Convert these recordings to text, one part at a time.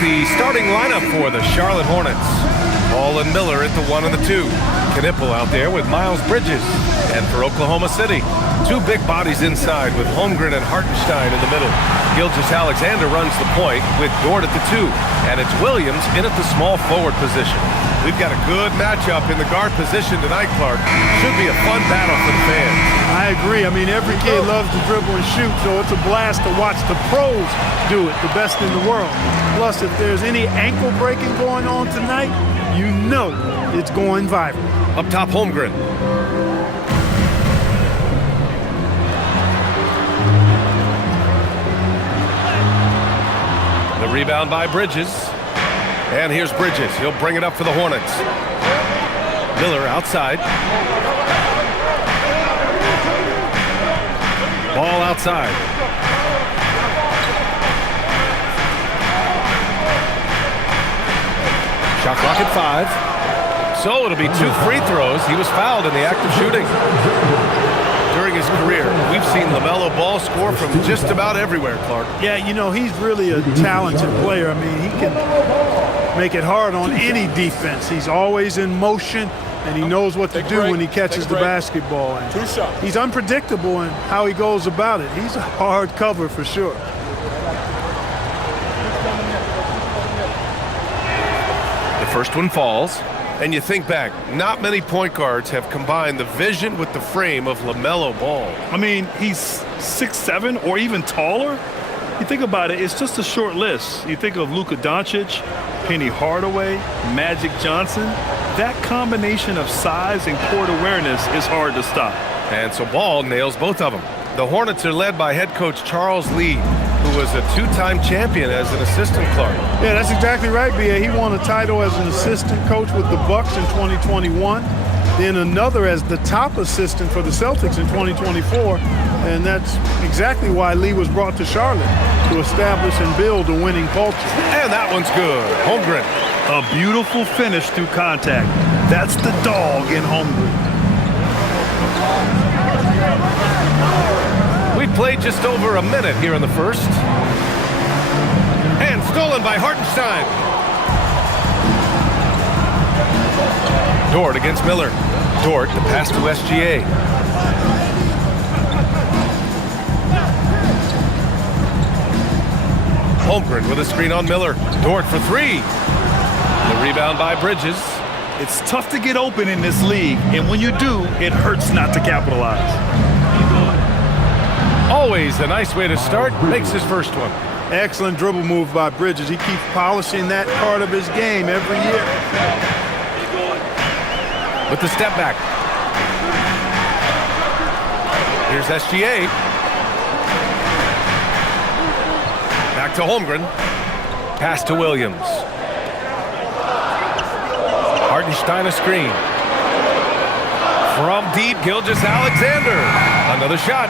the starting lineup for the Charlotte Hornets. Ball and Miller at the 1 and the 2. Knipple out there with Miles Bridges. And for Oklahoma City, two big bodies inside with Holmgren and Hartenstein in the middle. Gilgeous-Alexander runs the point with Dort at the 2. And it's Williams in at the small forward position. We've got a good matchup in the guard position tonight, Clark. Should be a fun battle for the fans. I agree. I mean, every kid loves to dribble and shoot, so it's a blast to watch the pros do it, the best in the world. Plus, if there's any ankle breaking going on tonight, you know it's going viral. Up top, Holmgren. The rebound by Bridges. And here's Bridges. He'll bring it up for the Hornets. Miller outside. Ball outside. Shot clock at 5. So it'll be 2 free throws. He was fouled in the act of shooting. During his career, we've seen LaMelo Ball score from just about everywhere, Clark. Yeah, you know, he's really a talented player. I mean, he can make it hard on any defense. He's always in motion, and he knows what to do when he catches the basketball. And he's unpredictable in how he goes about it. He's a hard cover for sure. The first one falls. And you think back, not many point guards have combined the vision with the frame of LaMelo Ball. I mean, he's 6'7" or even taller. You think about it, it's just a short list. You think of Luka Doncic, Penny Hardaway, Magic Johnson. That combination of size and court awareness is hard to stop. And so Ball nails both of them. The Hornets are led by head coach Charles Lee, who was a 2-time champion as an assistant, Clark. Yeah, that's exactly right, B.A. He won a title as an assistant coach with the Bucks in 2021, then another as the top assistant for the Celtics in 2024, and that's exactly why Lee was brought to Charlotte, to establish and build a winning culture. And that one's good. Holmgren. A beautiful finish through contact. That's the dog in Holmgren. We played just over a minute here in the first. And stolen by Hartenstein. Dort against Miller. Dort, the pass to SGA. Holmgren with a screen on Miller. Dort for 3. The rebound by Bridges. It's tough to get open in this league, and when you do, it hurts not to capitalize. Always a nice way to start. Makes his first one. Excellent dribble move by Bridges. He keeps polishing that part of his game every year. With the step back. Here's SGA. Back to Holmgren. Pass to Williams. Hartenstein a screen. From deep, Gilgeous-Alexander. Another shot.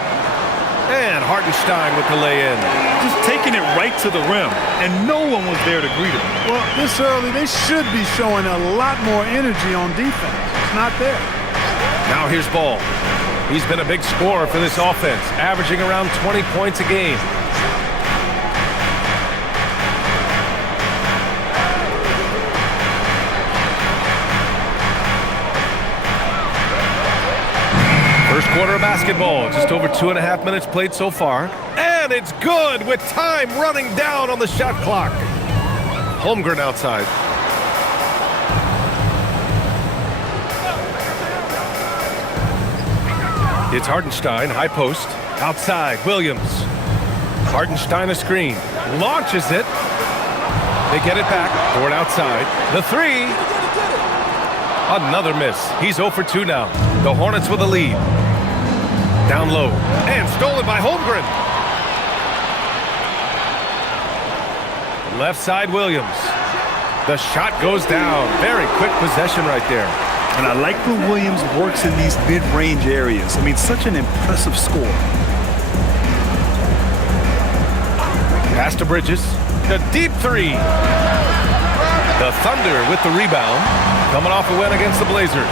And Hartenstein with the lay-in. Just taking it right to the rim, and no one was there to greet him. Well, this early, they should be showing a lot more energy on defense. It's not there. Now here's Ball. He's been a big scorer for this offense, averaging around 20 points a game. First quarter of basketball, just over 2.5 minutes played so far. And it's good with time running down on the shot clock. Holmgren outside. It's Hartenstein, high post. Outside, Williams. Hartenstein a screen. Launches it. They get it back. Dort outside. The 3. Another miss. He's 0 for 2 now. The Hornets with a lead. Down low. And stolen by Holmgren. Left side, Williams. The shot goes down. Very quick possession right there. And I like when Williams works in these mid-range areas. I mean, such an impressive score. Pass to Bridges. The deep 3. The Thunder with the rebound. Coming off a win against the Blazers.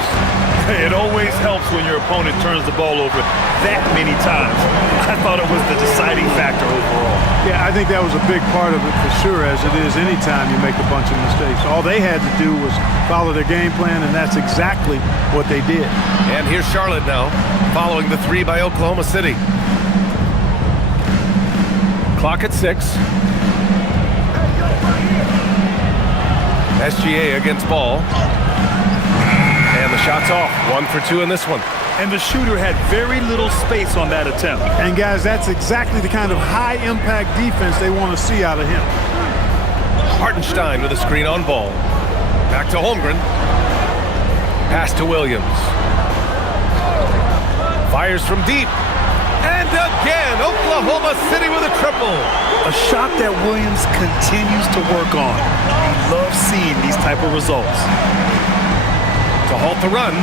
It always helps when your opponent turns the ball over that many times. I thought it was the deciding factor overall. Yeah, I think that was a big part of it for sure, as it is anytime you make a bunch of mistakes. All they had to do was follow their game plan, and that's exactly what they did. And here's Charlotte now, following the three by Oklahoma City. Clock at 6. SGA against ball. And the shot's off. 1 for 2 in this one. And the shooter had very little space on that attempt. And guys, that's exactly the kind of high-impact defense they want to see out of him. Hartenstein with a screen on ball. Back to Holmgren. Pass to Williams. Fires from deep. And again, Oklahoma City with a triple. A shot that Williams continues to work on. He loves seeing these type of results. To halt the run.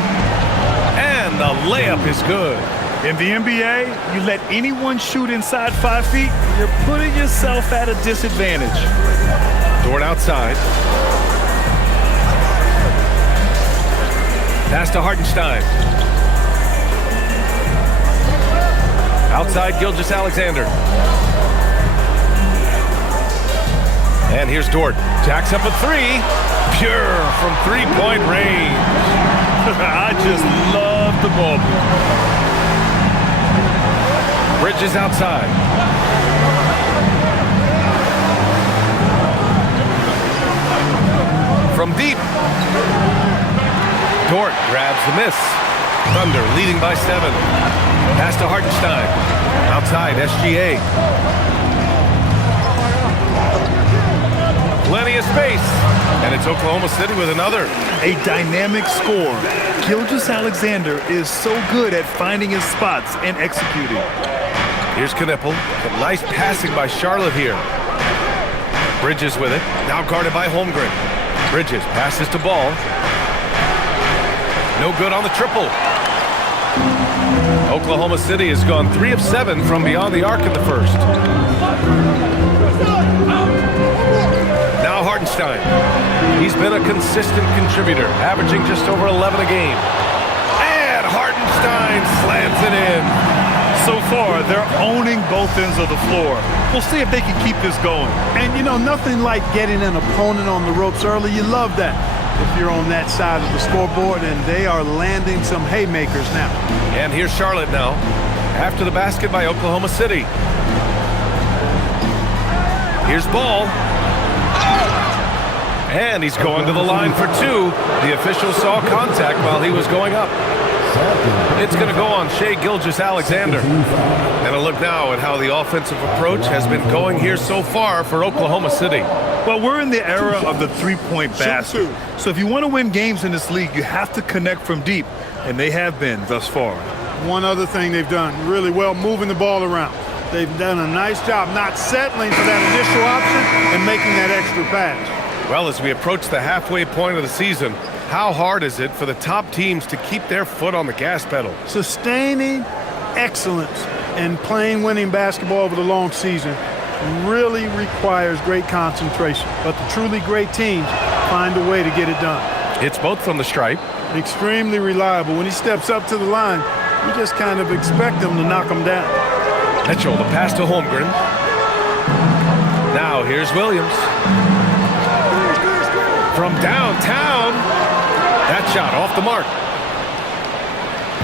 And the layup is good. In the NBA, you let anyone shoot inside 5 feet, you're putting yourself at a disadvantage. Dort outside. Pass to Hartenstein. Outside Gilgeous-Alexander. And here's Dort. Jacks up a 3. Pure from three-point range. I just love the ball. Bridges outside. From deep. Dort grabs the miss. Thunder leading by 7. Pass to Hartenstein. Outside, SGA. Plenty of space. And it's Oklahoma City with another. A dynamic score. Gilgeous-Alexander is so good at finding his spots and executing. Here's Knipple. Some nice passing by Charlotte here. Bridges with it. Now guarded by Holmgren. Bridges passes to Ball. No good on the triple. Oklahoma City has gone 3 of 7 from beyond the arc in the first. Now Hartenstein. He's been a consistent contributor, averaging just over 11 a game. And Hartenstein slams it in. So far, they're owning both ends of the floor. We'll see if they can keep this going. And, you know, nothing like getting an opponent on the ropes early. You love that if you're on that side of the scoreboard, and they are landing some haymakers now. And here's Charlotte now, after the basket by Oklahoma City. Here's Ball. And he's going to the line for 2. The official saw contact while he was going up. It's going to go on Shai Gilgeous-Alexander. And a look now at how the offensive approach has been going here so far for Oklahoma City. Well, we're in the era of the three-point basket. So if you want to win games in this league, you have to connect from deep. And they have been thus far. One other thing they've done really well, moving the ball around. They've done a nice job not settling for that initial option and making that extra pass. Well, as we approach the halfway point of the season, how hard is it for the top teams to keep their foot on the gas pedal? Sustaining excellence and playing winning basketball over the long season really requires great concentration. But the truly great teams find a way to get it done. It's both from the stripe. Extremely reliable. When he steps up to the line, you just kind of expect him to knock him down. Mitchell, the pass to Holmgren. Now here's Williams. From downtown. That shot off the mark.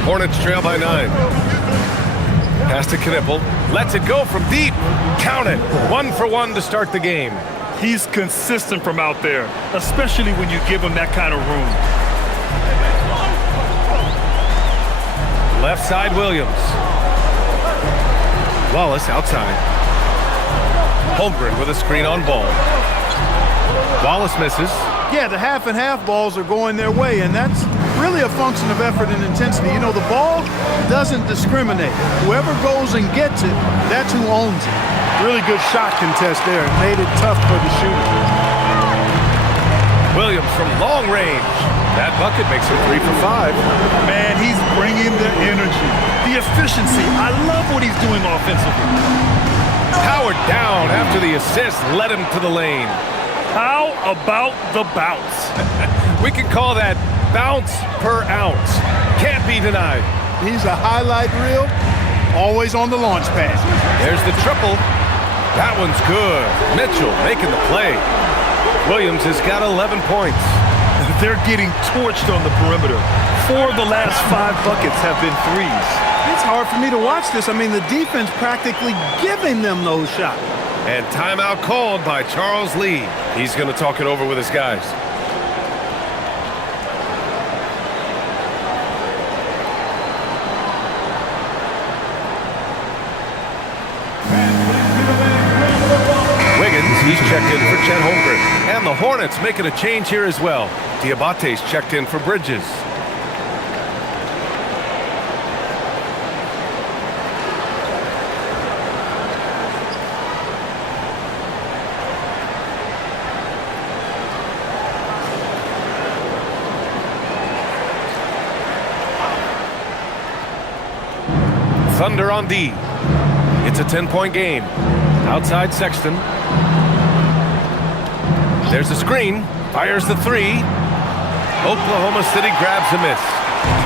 Hornets trail by 9. Pass to Knipple. Lets it go from deep. Count it. 1 for 1 to start the game. He's consistent from out there, especially when you give him that kind of room. Left side, Williams. Wallace outside. Holmgren with a screen on Ball. Wallace misses. Yeah, the half and half balls are going their way, and that's really a function of effort and intensity. You know, the ball doesn't discriminate. Whoever goes and gets it, that's who owns it. Really good shot contest there. It made it tough for the shooter. Williams from long range. That bucket makes him 3 for 5. Man, he's bringing the energy, the efficiency. I love what he's doing offensively. Powered down after the assist led him to the lane. How about the bounce? We can call that bounce per ounce. can't be denied. He's a highlight reel, always on the launch pad. There's the triple. That one's good. Mitchell making the play. Williams has got 11 points. They're getting torched on the perimeter. 4 of the last 5 buckets have been threes. It's hard for me to watch this. I mean, the defense practically giving them those shots. And timeout called by Charles Lee. He's going to talk it over with his guys. Wiggins, he's checked in for Chet Holmgren. And the Hornets making a change here as well. Diabate's checked in for Bridges. Thunder on D. It's a 10-point game. Outside Sexton. There's a screen. Fires the three. Oklahoma City grabs a miss.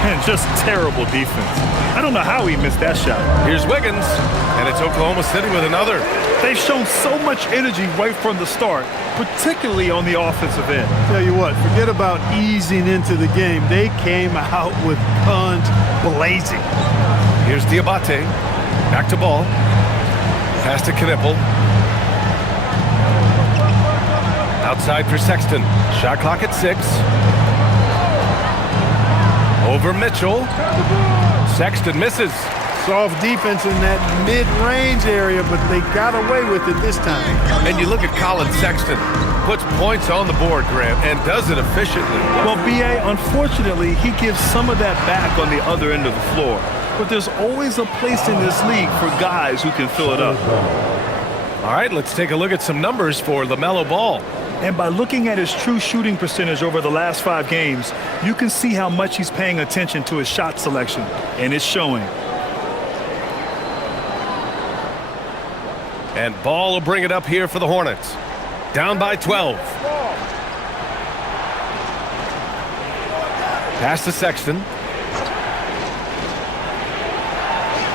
And just terrible defense. I don't know how he missed that shot. Here's Wiggins, and it's Oklahoma City with another. They've shown so much energy right from the start, particularly on the offensive end. Tell you what, forget about easing into the game. They came out with guns blazing. Here's Diabate. Back to ball. Pass to Knipple. Outside for Sexton. Shot clock at 6. Over Mitchell. Sexton misses. Soft defense in that mid-range area, but they got away with it this time. And you look at Colin Sexton. Puts points on the board, Grant, and does it efficiently. Well, B.A., unfortunately, he gives some of that back on the other end of the floor. But there's always a place in this league for guys who can fill it up. All right, let's take a look at some numbers for LaMelo Ball. And by looking at his true shooting percentage over the last 5 games, you can see how much he's paying attention to his shot selection, and it's showing. And Ball will bring it up here for the Hornets. Down by 12. Pass to Sexton.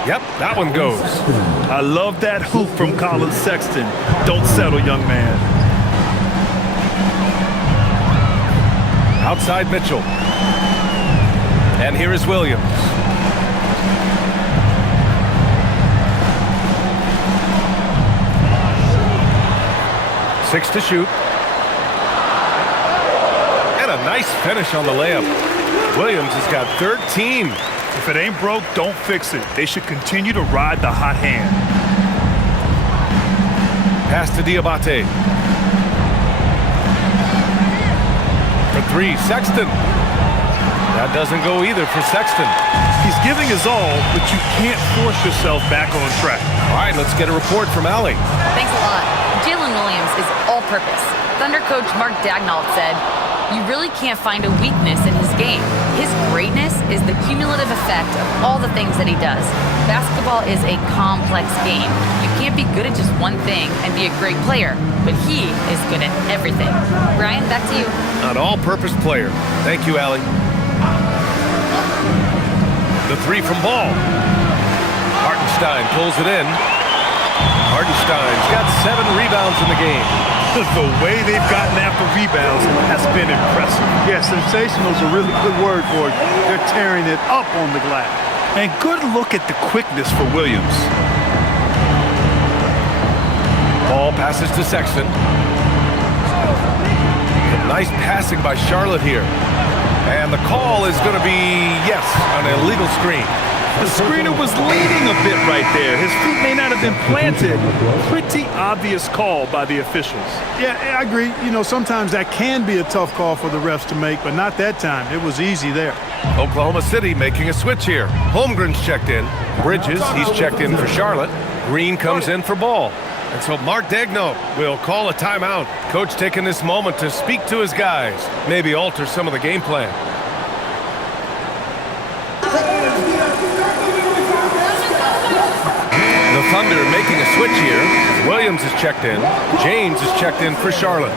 Yep, that one goes. I love that hoop from Colin Sexton. Don't settle, young man. Outside Mitchell. And here is Williams. Six to shoot. And a nice finish on the layup. Williams has got 13. If it ain't broke, don't fix it. They should continue to ride the hot hand. Pass to Diabate. For 3, Sexton. That doesn't go either for Sexton. He's giving his all, but you can't force yourself back on track. All right, let's get a report from Allie. Thanks a lot. Jalen Williams is all-purpose. Thunder coach Mark Daigneault said, "You really can't find a weakness in his game. His greatness is the cumulative effect of all the things that he does. Basketball is a complex game. You can't be good at just one thing and be a great player, but he is good at everything." Brian, back to you. An all-purpose player. Thank you, Allie. The 3 from Ball. Hartenstein pulls it in. Hartenstein's got 7 rebounds in the game. The way they've gotten after rebounds has been impressive. Yeah, sensational is a really good word for it. They're tearing it up on the glass. And good look at the quickness for Williams. Ball passes to Sexton. Nice passing by Charlotte here. And the call is going to be, yes, an illegal screen. The screener was leaning a bit right there. His feet may not have been planted. Pretty obvious call by the officials. Yeah, I agree. You know, sometimes that can be a tough call for the refs to make, but not that time. It was easy there. Oklahoma City making a switch here. Holmgren's checked in. Bridges, he's checked in for Charlotte. Green comes in for Ball. And so Mark Daigneault will call a timeout. Coach taking this moment to speak to his guys, maybe alter some of the game plan. The Thunder making a switch here. Williams is checked in. James is checked in for Charlotte.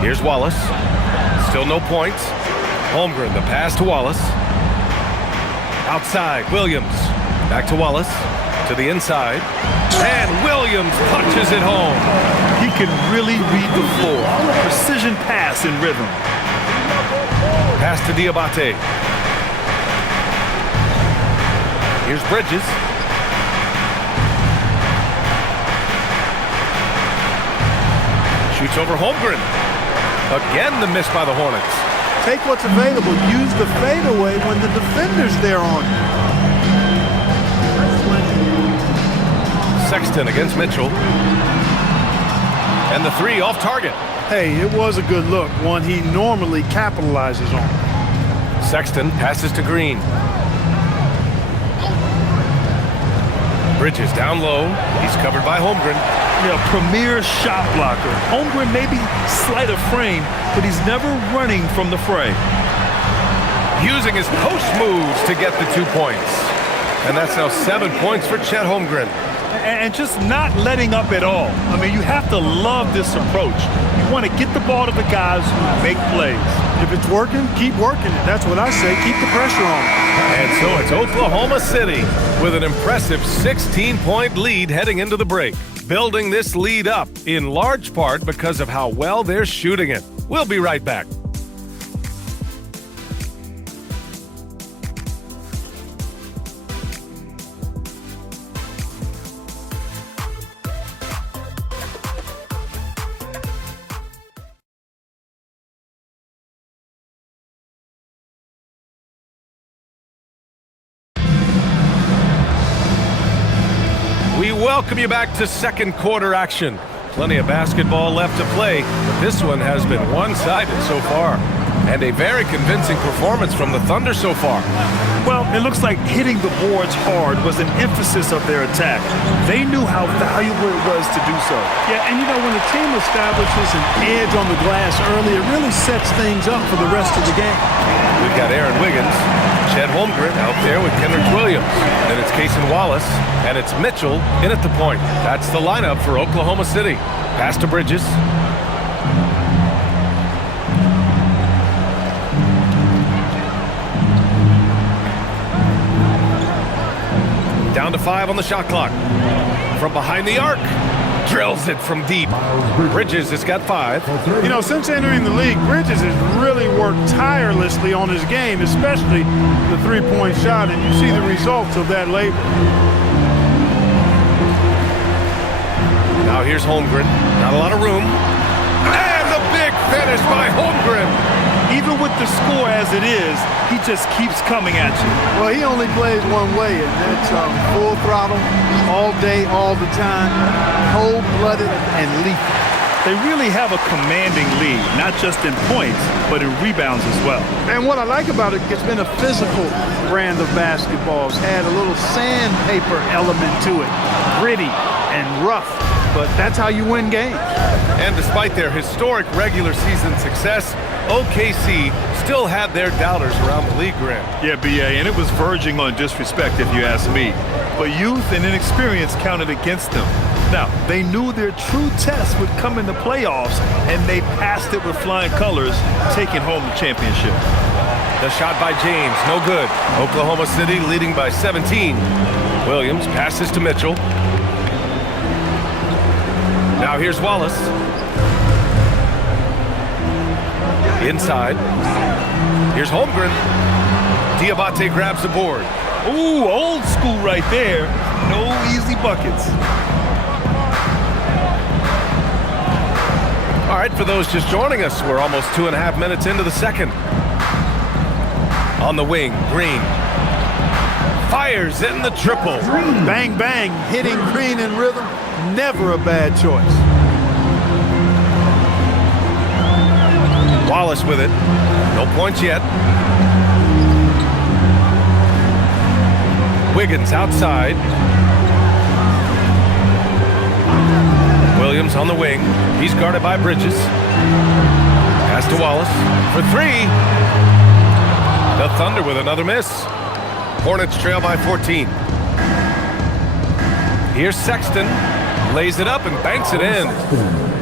Here's Wallace. Still no points. Holmgren, the pass to Wallace. Outside, Williams. Back to Wallace. To the inside. And Williams punches it home. He can really read the floor. Precision pass in rhythm. Pass to Diabate. Here's Bridges. Shoots over Holmgren. Again, the miss by the Hornets. Take what's available. Use the fadeaway when the defender's there on you. Sexton against Mitchell. And the three off target. Hey, it was a good look, one he normally capitalizes on. Sexton passes to Green. Bridges down low. He's covered by Holmgren. Yeah, premier shot blocker. Holmgren may be slight of frame, but he's never running from the fray. Using his post moves to get the 2 points. And that's now 7 points for Chet Holmgren. And just not letting up at all. I mean, you have to love this approach. You want to get the ball to the guys who make plays. If it's working, keep working it. That's what I say. Keep the pressure on. And so it's Oklahoma City with an impressive 16-point lead heading into the break. Building this lead up in large part because of how well they're shooting it. We'll be right back. We welcome you back to second quarter action. Plenty of basketball left to play, but this one has been one-sided so far. And a very convincing performance from the Thunder so far. Well, it looks like hitting the boards hard was an emphasis of their attack. They knew how valuable it was to do so. Yeah, and you know, when the team establishes an edge on the glass early, it really sets things up for the rest of the game. We've got Aaron Wiggins, Chet Holmgren out there with Kendrick Williams. Then it's Cason Wallace, and it's Mitchell in at the point. That's the lineup for Oklahoma City. Pass to Bridges. Down to 5 on the shot clock. From behind the arc. Drills it from deep. Bridges has got 5. You know, since entering the league, Bridges has really worked tirelessly on his game, especially the three-point shot, and you see the results of that labor. Now here's Holmgren. Not a lot of room. And the big finish by Holmgren. Even with the score as it is, he just keeps coming at you. Well, he only plays one way, and that's full throttle, all day, all the time, cold-blooded and lethal. They really have a commanding lead, not just in points, but in rebounds as well. And what I like about it, it's been a physical brand of basketball. It's had a little sandpaper element to it, gritty and rough, but that's how you win games. And despite their historic regular season success, OKC still had their doubters around the league, Graham. Yeah, BA, and it was verging on disrespect if you ask me. But youth and inexperience counted against them. Now, they knew their true test would come in the playoffs, and they passed it with flying colors, taking home the championship. The shot by James, no good. Oklahoma City leading by 17. Williams passes to Mitchell. Now here's Wallace. Inside. Here's Holmgren. Diabate grabs the board. Ooh, old school right there. No easy buckets. All right, for those just joining us, we're almost 2.5 minutes into the second. On the wing, Green. Fires in the triple. Bang, bang, hitting Green in rhythm, never a bad choice. Wallace with it. No points yet. Wiggins outside. Williams on the wing. He's guarded by Bridges. Pass to Wallace for 3. The Thunder with another miss. Hornets trail by 14. Here's Sexton. Lays it up and banks it in.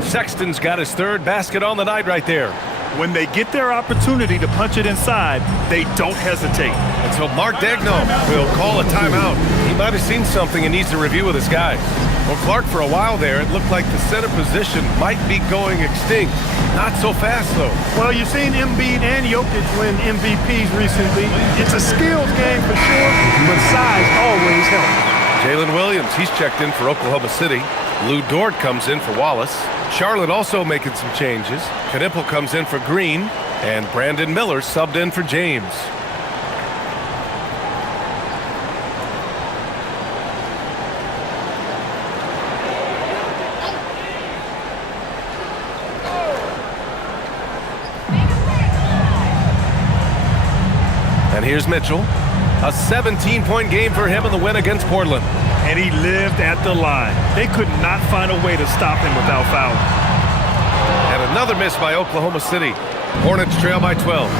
Sexton's got his third basket on the night right there. When they get their opportunity to punch it inside, they don't hesitate. And so Mark Daigneault will call a timeout. He might have seen something and needs to review with his guys. Well, Clark, for a while there, it looked like the center position might be going extinct. Not so fast, though. Well, you've seen Embiid and Jokic win MVPs recently. It's a skills game for sure, but size always helps. Jalen Williams, he's checked in for Oklahoma City. Lou Dort comes in for Wallace. Charlotte also making some changes. Knipple comes in for Green, and Brandon Miller subbed in for James. And here's Mitchell. A 17-point game for him in the win against Portland. And he lived at the line. They could not find a way to stop him without fouling. And another miss by Oklahoma City. Hornets trail by 12.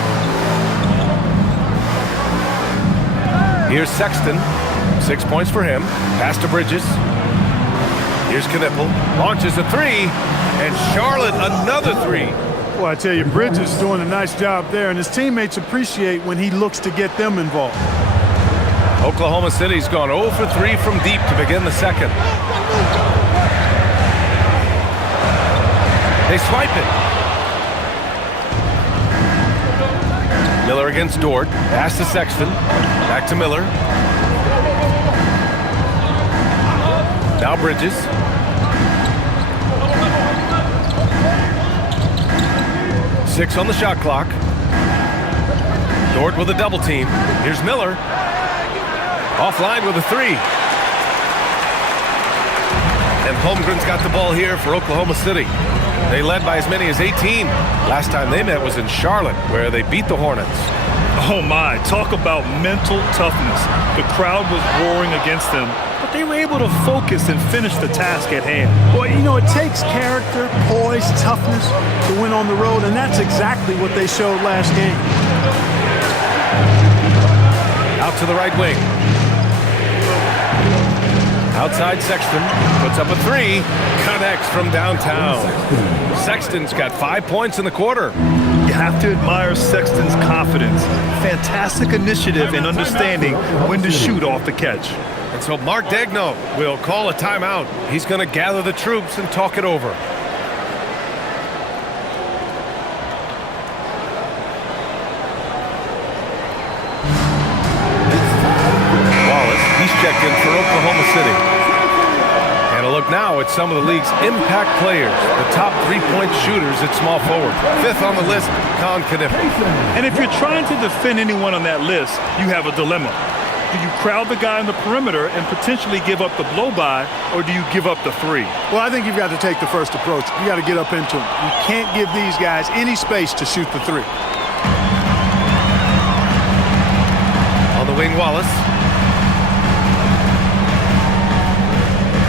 Here's Sexton. 6 points for him. Pass to Bridges. Here's Knipple. Launches a three. And Charlotte another three. Well, I tell you, Bridges is doing a nice job there, and his teammates appreciate when he looks to get them involved. Oklahoma City's gone 0 for 3 from deep to begin the second. They swipe it. Miller against Dort. Pass to Sexton. Back to Miller. Now Bridges. Six on the shot clock. Dort with a double team. Here's Miller. Offline with a three. And Holmgren's got the ball here for Oklahoma City. They led by as many as 18. Last time they met was in Charlotte, where they beat the Hornets. Oh my, talk about mental toughness. The crowd was roaring against them, but they were able to focus and finish the task at hand. Well, you know, it takes character, poise, toughness to win on the road, and that's exactly what they showed last game. Out to the right wing. Outside Sexton, puts up a three, connects from downtown. Sexton's got 5 points in the quarter. You have to admire Sexton's confidence. Fantastic initiative and understanding when to shoot off the catch. And so Mark Daigneault will call a timeout. He's going to gather the troops and talk it over. He's checked in for Oklahoma City. And a look now at some of the league's impact players, the top three-point shooters at small forward. Fifth on the list, Knipple. And if you're trying to defend anyone on that list, you have a dilemma. Do you crowd the guy on the perimeter and potentially give up the blow-by, or do you give up the three? Well, I think you've got to take the first approach. You got to get up into them. You can't give these guys any space to shoot the three. On the wing, Wallace.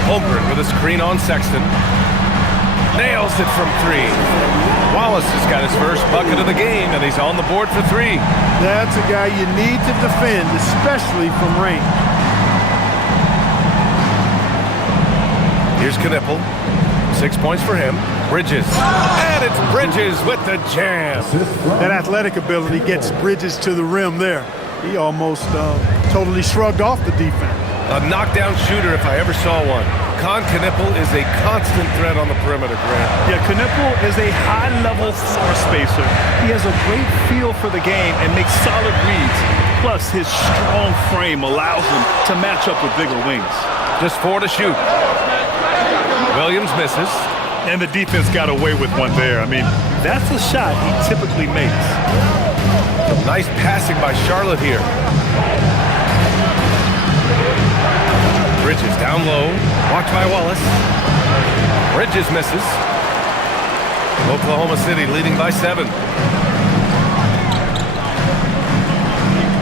Holmgren with a screen on Sexton. Nails it from three. Wallace has got his first bucket of the game, and he's on the board for three. That's a guy you need to defend, especially from range. Here's Knipple. 6 points for him. Bridges. And it's Bridges with the jam. That athletic ability gets Bridges to the rim there. He almost totally shrugged off the defense. A knockdown shooter if I ever saw one. Knipple is a constant threat on the perimeter, Grant. Yeah, Knipple is a high-level floor spacer. He has a great feel for the game and makes solid reads. Plus, his strong frame allows him to match up with bigger wings. Just 4 to shoot. Williams misses. And the defense got away with one there. I mean, that's a shot he typically makes. Nice passing by Charlotte here. Bridges down low. Watched by Wallace. Bridges misses. Oklahoma City leading by 7.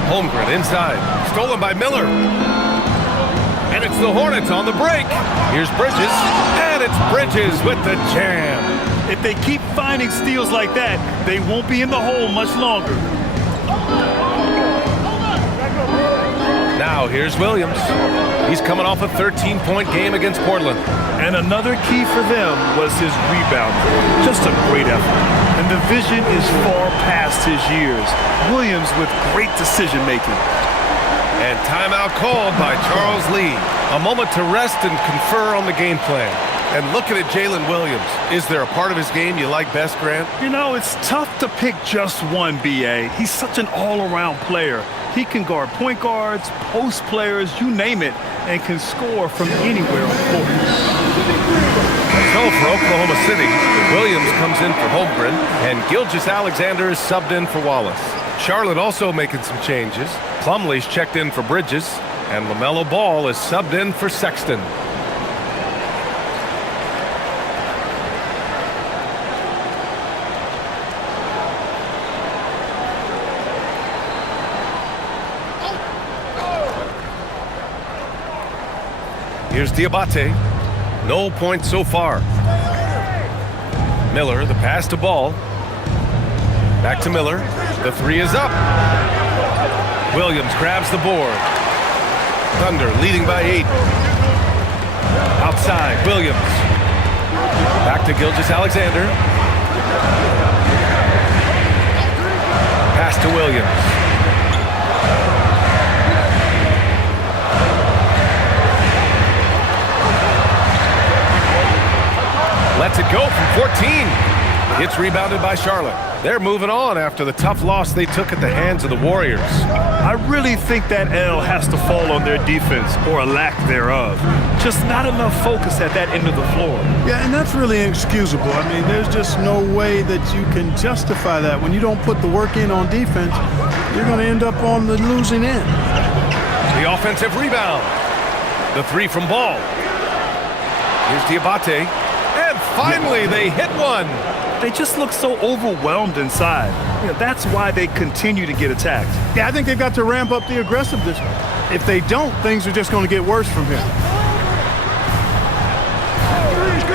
Holmgren inside. Stolen by Miller. And it's the Hornets on the break. Here's Bridges. And it's Bridges with the jam. If they keep finding steals like that, they won't be in the hole much longer. Now here's Williams. He's coming off a 13-point game against Portland. And another key for them was his rebound. Just a great effort. And the vision is far past his years. Williams with great decision-making. And timeout called by Charles Lee. A moment to rest and confer on the game plan. And looking at Jalen Williams, is there a part of his game you like best, Grant? You know, it's tough to pick just one, B.A. He's such an all-around player. He can guard point guards, post players, you name it, and can score from anywhere on the court. So for Oklahoma City, Williams comes in for Holmgren, and Gilgeous-Alexander is subbed in for Wallace. Charlotte also making some changes. Plumlee's checked in for Bridges, and LaMelo Ball is subbed in for Sexton. Here's Diabate. No points so far. Miller, the pass to Ball. Back to Miller. The three is up. Williams grabs the board. Thunder leading by 8. Outside, Williams. Back to Gilgeous-Alexander. Pass to Williams. Lets it go from 14. It's rebounded by Charlotte. They're moving on after the tough loss they took at the hands of the Warriors. I really think that L has to fall on their defense, or a lack thereof. Just not enough focus at that end of the floor. Yeah, and that's really inexcusable. I mean, there's just no way that you can justify that. When you don't put the work in on defense, you're going to end up on the losing end. The offensive rebound. The three from Ball. Here's Diabate. And finally, they hit one. They just look so overwhelmed inside. That's why they continue to get attacked. Yeah, I think they've got to ramp up the aggressiveness. If they don't, things are just going to get worse from here.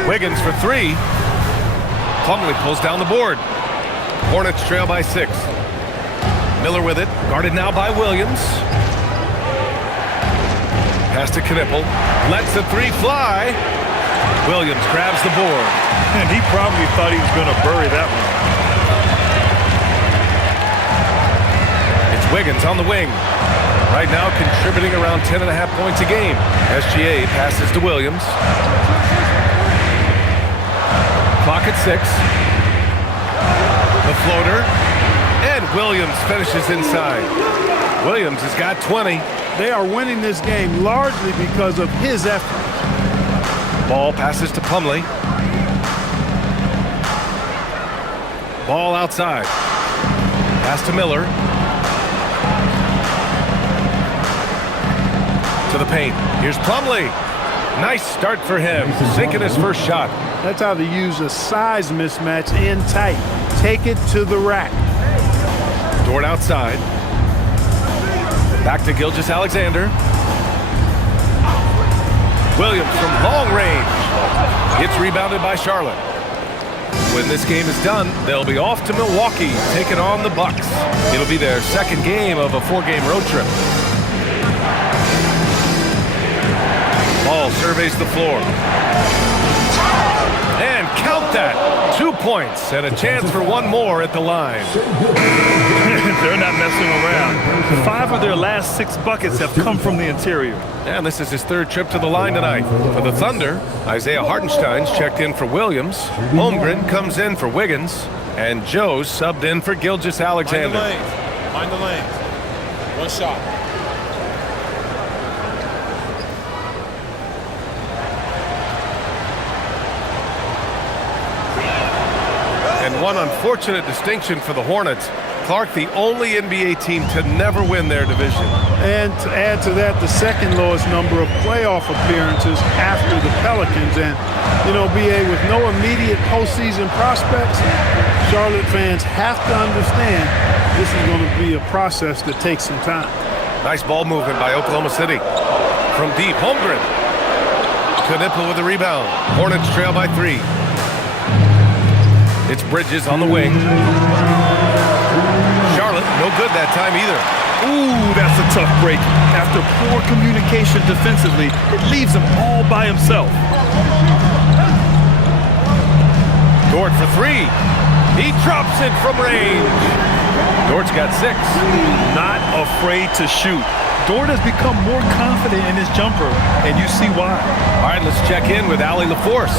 Wiggins for 3. Plumlee pulls down the board. Hornets trail by 6. Miller with it. Guarded now by Williams. Pass to Knipple. Lets the 3 fly. Williams grabs the board. And he probably thought he was going to bury that one. It's Wiggins on the wing. Right now contributing around 10.5 points a game. SGA passes to Williams. Clock at 6. The floater. And Williams finishes inside. Williams has got 20. They are winning this game largely because of his effort. Ball passes to Plumlee. Ball outside. Pass to Miller. To the paint. Here's Plumlee. Nice start for him. Sinking his first shot. That's how to use a size mismatch in tight. Take it to the rack. Dort outside. Back to Gilgeous-Alexander. Williams from long range. It's rebounded by Charlotte. When this game is done, they'll be off to Milwaukee, taking on the Bucks. It'll be their second game of a 4-game road trip. Ball surveys the floor. And count that. 2 points and a chance for one more at the line. They're not messing around. 5 of their last 6 buckets have come from the interior. And this is his 3rd trip to the line tonight. For the Thunder, Isaiah Hartenstein's checked in for Williams. Holmgren comes in for Wiggins. And Joe's subbed in for Gilgeous-Alexander. Mind the lanes. One shot. And one unfortunate distinction for the Hornets. Clark, the only NBA team to never win their division. And to add to that, the second lowest number of playoff appearances after the Pelicans. And, you know, BA, with no immediate postseason prospects, Charlotte fans have to understand this is going to be a process that takes some time. Nice ball movement by Oklahoma City. From deep, Holmgren. Knipple with the rebound. Hornets trail by 3. It's Bridges on the wing. Charlotte, no good that time either. Ooh, that's a tough break. After poor communication defensively, it leaves him all by himself. Dort for three. He drops it from range. Dort's got 6. Not afraid to shoot. Dort has become more confident in his jumper, and you see why. All right, let's check in with Allie LaForce.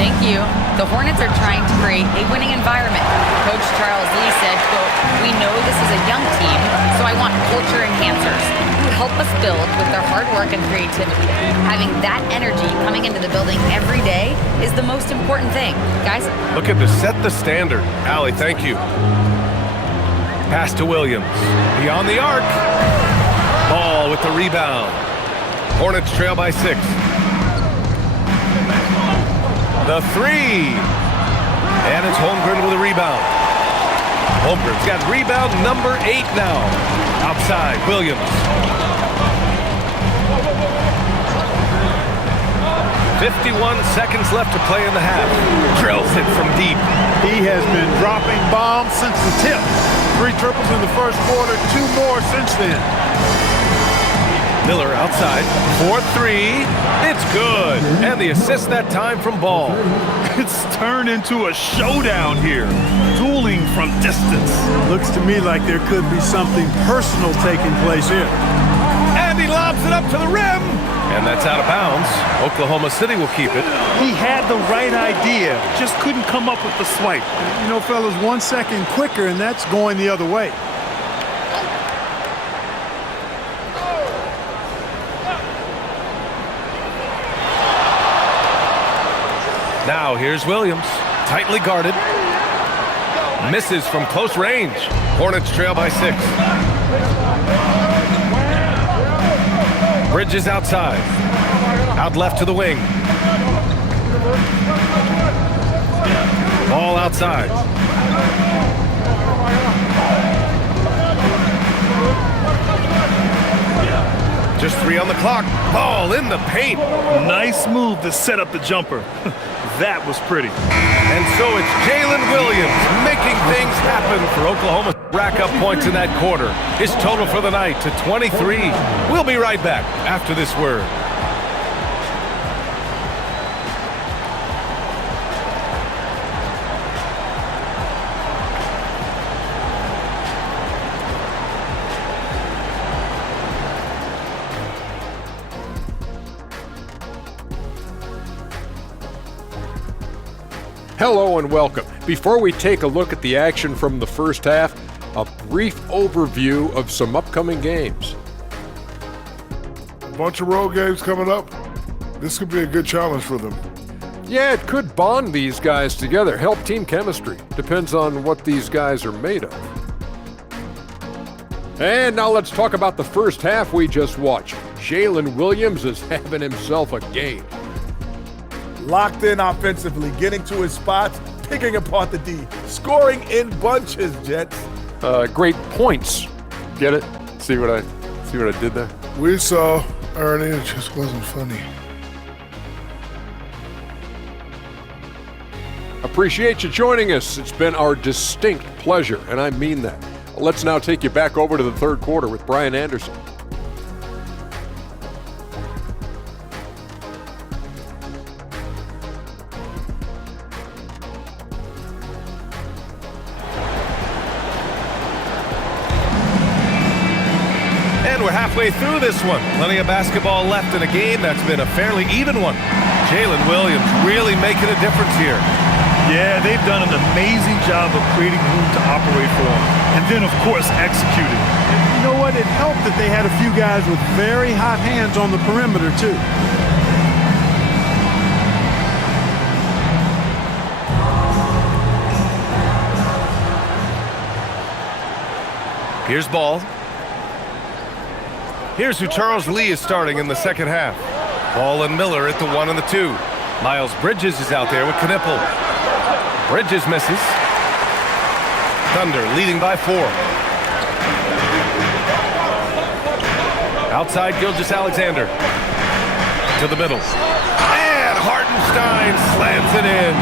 Thank you. The Hornets are trying to create a winning environment. Coach Charles Lee said, quote, "We know this is a young team, so I want culture enhancers who help us build with their hard work and creativity. Having that energy coming into the building every day is the most important thing." Guys? Looking to set the standard. Allie, thank you. Pass to Williams. Beyond the arc. Ball with the rebound. Hornets trail by 6. The 3. And it's Holmgren with a rebound. Holmgren's got rebound number 8 now. Outside, Williams. 51 seconds left to play in the half. Drills it from deep. He has been dropping bombs since the tip. 3 triples in the first quarter, 2 more since then. Miller outside for 3. It's good. And the assist that time from Ball. It's turned into a showdown here. Dueling from distance. Looks to me like there could be something personal taking place here. And he lobs it up to the rim. And that's out of bounds. Oklahoma City will keep it. He had the right idea, just couldn't come up with the swipe. You know, fellas, 1 second quicker, and that's going the other way. Now here's Williams, tightly guarded. Misses from close range. Hornets trail by 6. Bridges outside. Out left to the wing. Ball outside. Just 3 on the clock. Ball in the paint. Nice move to set up the jumper. That was pretty. And so it's Jalen Williams making things happen for Oklahoma. Rack up points in that quarter. His total for the night to 23. We'll be right back after this word. Hello and welcome. Before we take a look at the action from the first half, a brief overview of some upcoming games. A bunch of road games coming up. This could be a good challenge for them. Yeah, it could bond these guys together, help team chemistry. Depends on what these guys are made of. And now let's talk about the first half we just watched. Jalen Williams is having himself a game. Locked in offensively, getting to his spots, picking apart the D, scoring in bunches, Jets. Great points. Get it? See what I did there? We saw, Ernie, it just wasn't funny. Appreciate you joining us. It's been our distinct pleasure, and I mean that. Let's now take you back over to the third quarter with Brian Anderson. We're halfway through this one. Plenty of basketball left in a game that's been a fairly even one. Jalen Williams really making a difference here. Yeah, they've done an amazing job of creating room to operate for him. And then, of course, executing. And you know what? It helped that they had a few guys with very hot hands on the perimeter, too. Here's Ball. Here's who Charles Lee is starting in the second half. Ball and Miller at the 1 and the 2. Miles Bridges is out there with Knipple. Bridges misses. Thunder leading by 4. Outside Gilgeous-Alexander. To the middle. And Hartenstein slams it in.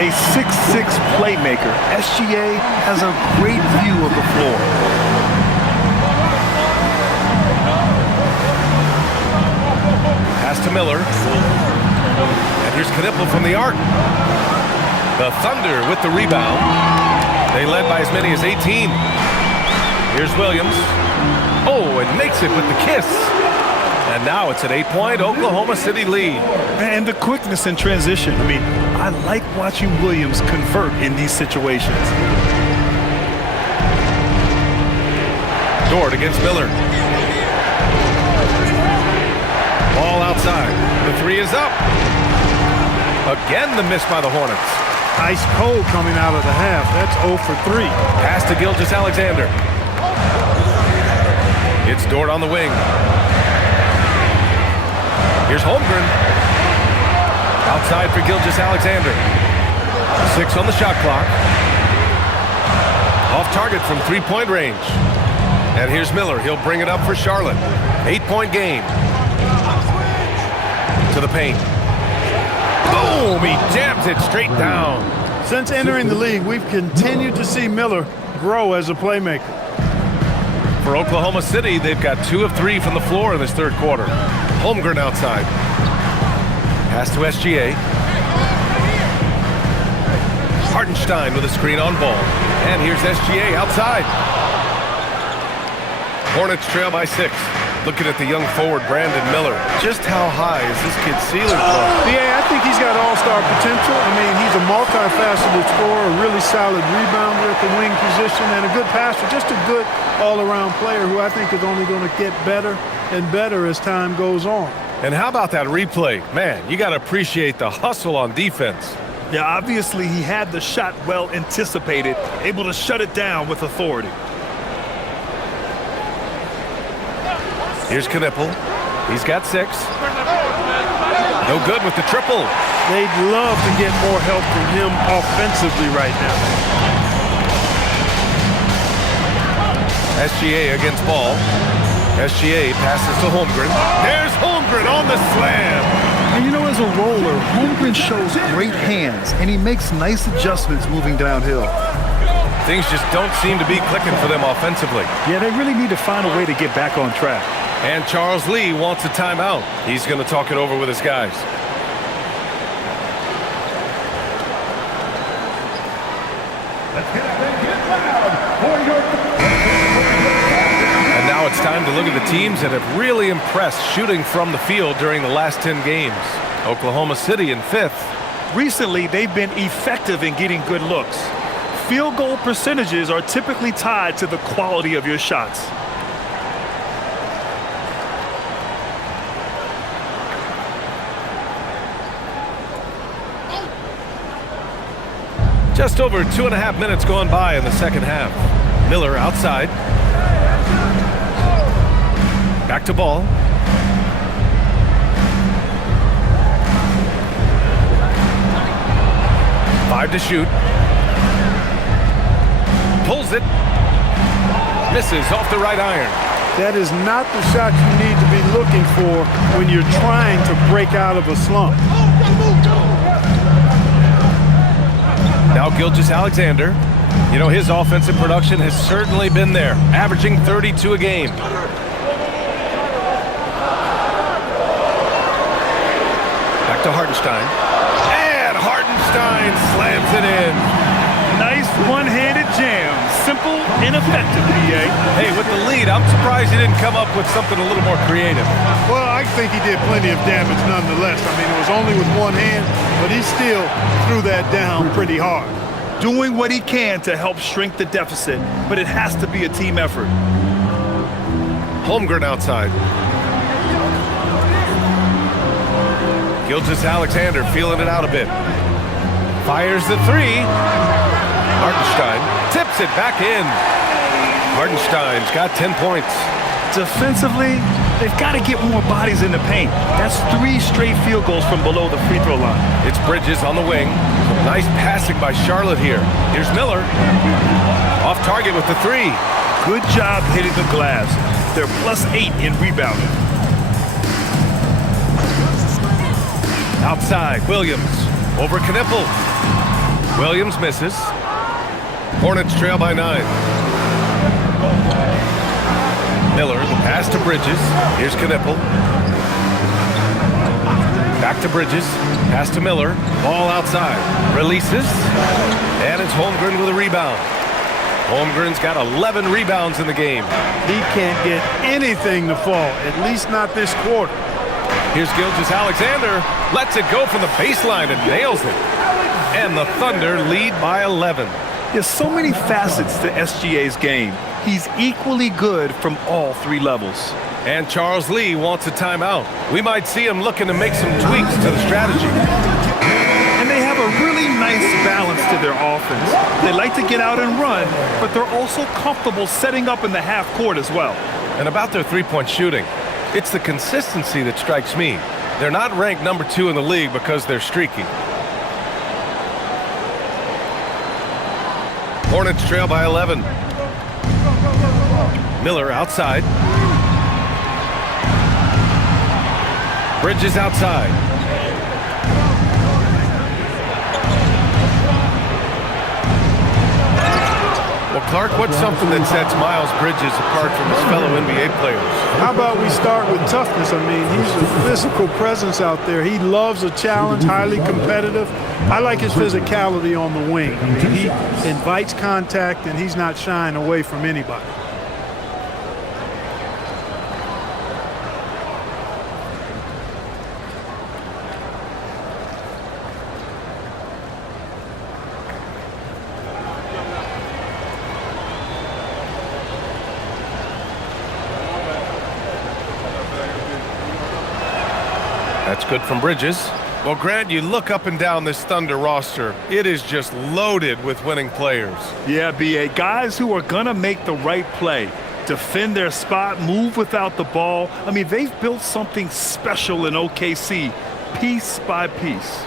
A 6'6" playmaker. SGA has a great view of the floor. Pass to Miller. And here's Knipple from the arc. The Thunder with the rebound. They led by as many as 18. Here's Williams. Oh, and makes it with the kiss. And now it's an 8-point Oklahoma City lead. And the quickness in transition. I mean, I like watching Williams convert in these situations. Dort against Miller. Ball outside. The three is up. Again, the miss by the Hornets. Ice cold coming out of the half. That's 0 for 3. Pass to Gilgeous-Alexander. It's Dort on the wing. Here's Holmgren. Outside for Gilgeous-Alexander. 6 on the shot clock. Off target from three-point range. And here's Miller. He'll bring it up for Charlotte. 8-point game. To the paint. Boom! He jams it straight down. Since entering the league, we've continued to see Miller grow as a playmaker. For Oklahoma City, they've got 2 of 3 from the floor in this third quarter. Holmgren outside. Pass to SGA. Hartenstein with a screen on ball. And here's SGA outside. Hornets trail by 6. Looking at the young forward, Brandon Miller. Just how high is this kid's ceiling from? Yeah, I think he's got all-star potential. I mean, he's a multifaceted scorer, a really solid rebounder at the wing position, and a good passer. Just a good all-around player who I think is only going to get better and better as time goes on. And how about that replay? Man, you got to appreciate the hustle on defense. Yeah, obviously he had the shot well anticipated, able to shut it down with authority. Here's Knipple. He's got 6. No good with the triple. They'd love to get more help from him offensively right now. SGA against ball. SGA passes to Holmgren. There's Holmgren on the slam. And you know, as a roller, Holmgren shows great hands, and he makes nice adjustments moving downhill. Things just don't seem to be clicking for them offensively. Yeah, they really need to find a way to get back on track. And Charles Lee wants a timeout. He's going to talk it over with his guys. And now it's time to look at the teams that have really impressed shooting from the field during the last 10 games. Oklahoma City in 5th. Recently, they've been effective in getting good looks. Field goal percentages are typically tied to the quality of your shots. Just over 2.5 minutes gone by in the second half. Miller outside. Back to ball. Five to shoot. Pulls it. Misses off the right iron. That is not the shot you need to be looking for when you're trying to break out of a slump. Now Gilgeous-Alexander. You know, his offensive production has certainly been there, averaging 32 a game. Back to Hartenstein. And Hartenstein slams it in. Nice one-handed jam. Simple and effective, PA. Hey, with the lead, I'm surprised he didn't come up with something a little more creative. Well, I think he did plenty of damage nonetheless. I mean, it was only with one hand, but he still threw that down pretty hard. Doing what he can to help shrink the deficit, but it has to be a team effort. Holmgren outside. Gilgeous-Alexander feeling it out a bit. Fires the three. Hartenstein tips it back in. Hartenstein's got 10 points. Defensively, they've got to get more bodies in the paint. That's 3 straight field goals from below the free throw line. It's Bridges on the wing. Nice passing by Charlotte here. Here's Miller. Off target with the 3. Good job hitting the glass. They're +8 in rebounding. Outside, Williams. Over Knipple. Williams misses. Hornets trail by 9. Miller, the pass to Bridges. Here's Knipple. Back to Bridges. Pass to Miller. Ball outside. Releases. And it's Holmgren with a rebound. Holmgren's got 11 rebounds in the game. He can't get anything to fall, at least not this quarter. Here's Gilgeous-Alexander. Lets it go from the baseline and nails it. And the Thunder lead by 11. There's so many facets to SGA's game. He's equally good from all three levels. And Charles Lee wants a timeout. We might see him looking to make some tweaks to the strategy. And they have a really nice balance to their offense. They like to get out and run, but they're also comfortable setting up in the half court as well. And about their three-point shooting, it's the consistency that strikes me. They're not ranked number 2 in the league because they're streaky. Hornets trail by 11. Miller outside. Bridges outside. Well, Clark, what's something that sets Miles Bridges apart from his fellow NBA players? How about we start with toughness? I mean, he's a physical presence out there. He loves a challenge, highly competitive. I like his physicality on the wing. I mean, he invites contact, and he's not shying away from anybody. That's good from Bridges. Well, Grant, you look up and down this Thunder roster. It is just loaded with winning players. Yeah, B.A. Guys who are going to make the right play, defend their spot, move without the ball. I mean, they've built something special in OKC, piece by piece.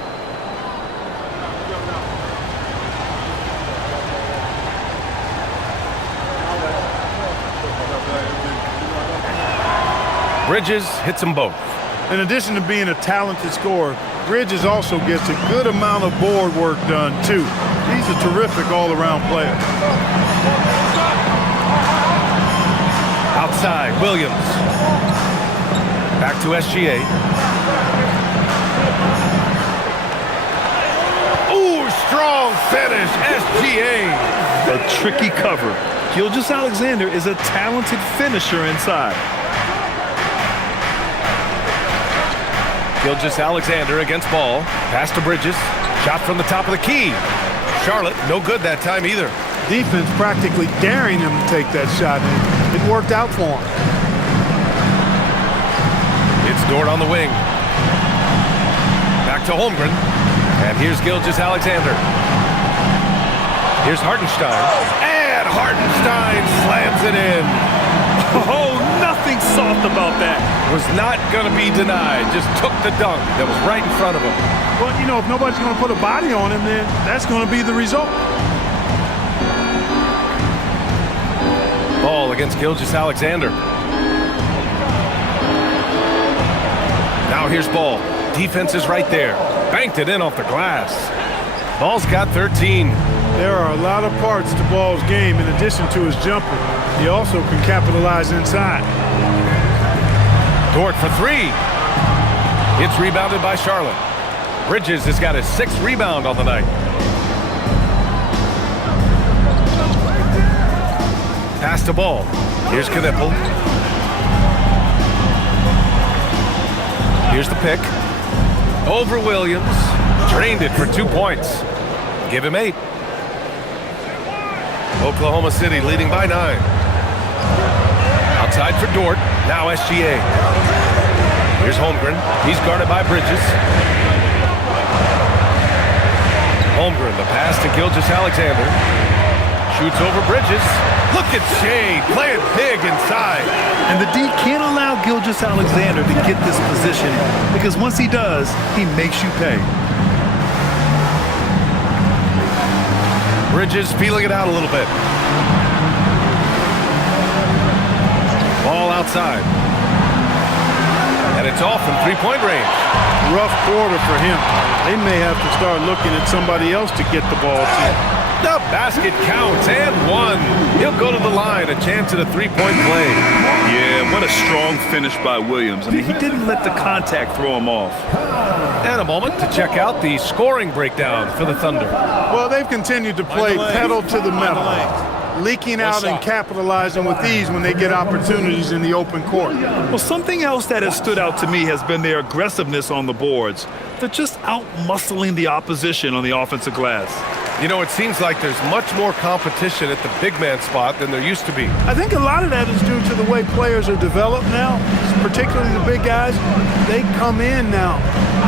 Bridges hits them both. In addition to being a talented scorer, Bridges also gets a good amount of board work done, too. He's a terrific all-around player. Outside, Williams. Back to SGA. Ooh, strong finish, SGA. A tricky cover. Gilgeous-Alexander is a talented finisher inside. Gilgeous-Alexander against Ball. Pass to Bridges. Shot from the top of the key. Charlotte, no good that time either. Defense practically daring him to take that shot. It worked out for him. It's Dort on the wing. Back to Holmgren. And here's Gilgeous-Alexander. Here's Hartenstein. And Hartenstein slams it in. Oh, nothing soft about that. Was not going to be denied. Just took the dunk that was right in front of him. But, you know, if nobody's going to put a body on him, then that's going to be the result. Ball against Gilgeous-Alexander. Now here's Ball. Defense is right there. Banked it in off the glass. Ball's got 13. There are a lot of parts to Ball's game in addition to his jumper. He also can capitalize inside. Dort for 3. It's rebounded by Charlotte. Bridges has got his 6th rebound on the night. Pass to Ball. Here's Knipple. Here's the pick. Over Williams. Drained it for 2 points. Give him 8. Oklahoma City leading by 9. Outside for Dort. Now SGA. Here's Holmgren. He's guarded by Bridges. Holmgren, the pass to Gilgeous-Alexander. Shoots over Bridges. Look at Shea playing big inside. And the D can't allow Gilgeous-Alexander to get this position because once he does, he makes you pay. Bridges feeling it out a little bit. Ball outside. And it's off from three-point range. Rough quarter for him. They may have to start looking at somebody else to get the ball to. The basket counts and 1. He'll go to the line, a chance at a three-point play. Yeah, what a strong finish by Williams. I mean, he didn't let the contact throw him off. And a moment to check out the scoring breakdown for the Thunder. Well, they've continued to play pedal to the metal, leaking out and capitalizing with ease when they get opportunities in the open court. Well, something else that has stood out to me has been their aggressiveness on the boards. They're just out-muscling the opposition on the offensive glass. You know, it seems like there's much more competition at the big man spot than there used to be. I think a lot of that is due to the way players are developed now, particularly the big guys. They come in now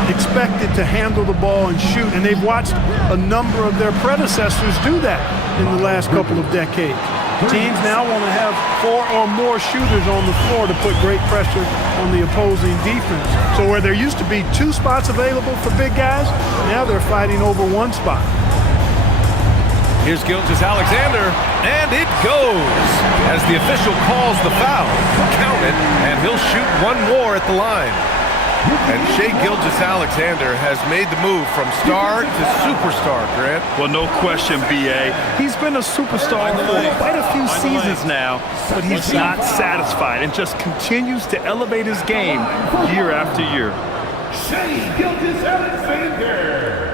expected to handle the ball and shoot, and they've watched a number of their predecessors do that in the last couple of decades. Teams now want to have 4 or more shooters on the floor to put great pressure on the opposing defense. So where there used to be 2 spots available for big guys, now they're fighting over 1 spot. Here's Gilgeous-Alexander, and it goes as the official calls the foul. Count it, and he'll shoot 1 more at the line. And Shai Gilgeous-Alexander has made the move from star to superstar, Grant. Well, no question, B.A. He's been a superstar for quite a few seasons now, but he's not satisfied and just continues to elevate his game year after year. Shai Gilgeous-Alexander.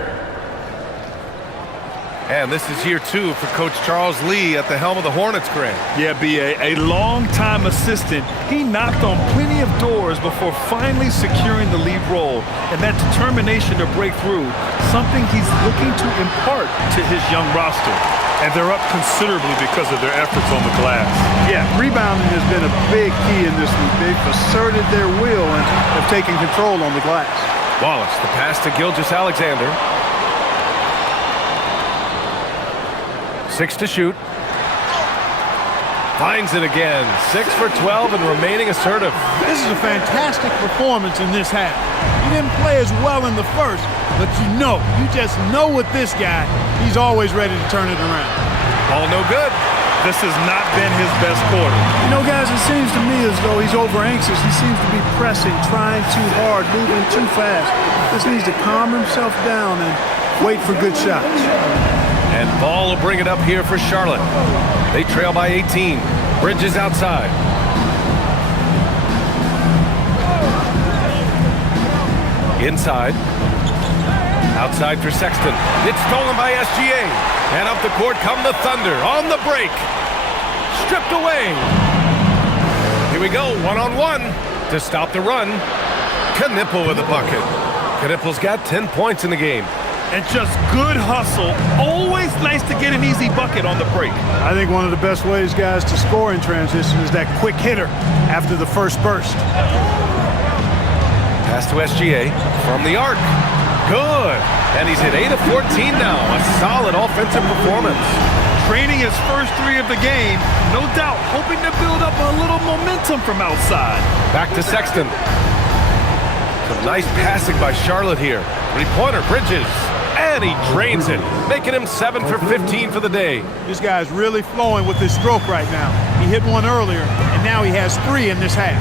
And this is year 2 for Coach Charles Lee at the helm of the Hornets, Grant. Yeah, B.A., a long-time assistant. He knocked on plenty of doors before finally securing the lead role. And that determination to break through, something he's looking to impart to his young roster. And they're up considerably because of their efforts on the glass. Yeah, rebounding has been a big key in this league. They've asserted their will and have taken control on the glass. Wallace, the pass to Gilgeous-Alexander. 6 to shoot. Finds it again. 6 for 12 and remaining assertive. This is a fantastic performance in this half. He didn't play as well in the first, but you just know with this guy, he's always ready to turn it around. Ball no good. This has not been his best quarter. You know, guys, it seems to me as though he's over-anxious. He seems to be pressing, trying too hard, moving too fast. Just needs to calm himself down and wait for good shots. And Ball will bring it up here for Charlotte. They trail by 18. Bridges outside. Inside. Outside for Sexton. It's stolen by SGA. And up the court come the Thunder on the break. Stripped away. Here we go, 1-on-1 to stop the run. Knipple with a bucket. Knipple's got 10 points in the game. And just good hustle. Always nice to get an easy bucket on the break. I think one of the best ways, guys, to score in transition is that quick hitter after the first burst. Pass to SGA from the arc. Good. And he's hit 8 of 14 now. A solid offensive performance. Training his first 3 of the game. No doubt hoping to build up a little momentum from outside. Back to Sexton. Some nice passing by Charlotte here. 3-pointer, Bridges. And he drains it, making him 7 for 15 for the day. This guy's really flowing with his stroke right now. He hit 1 earlier, and now he has 3 in this half.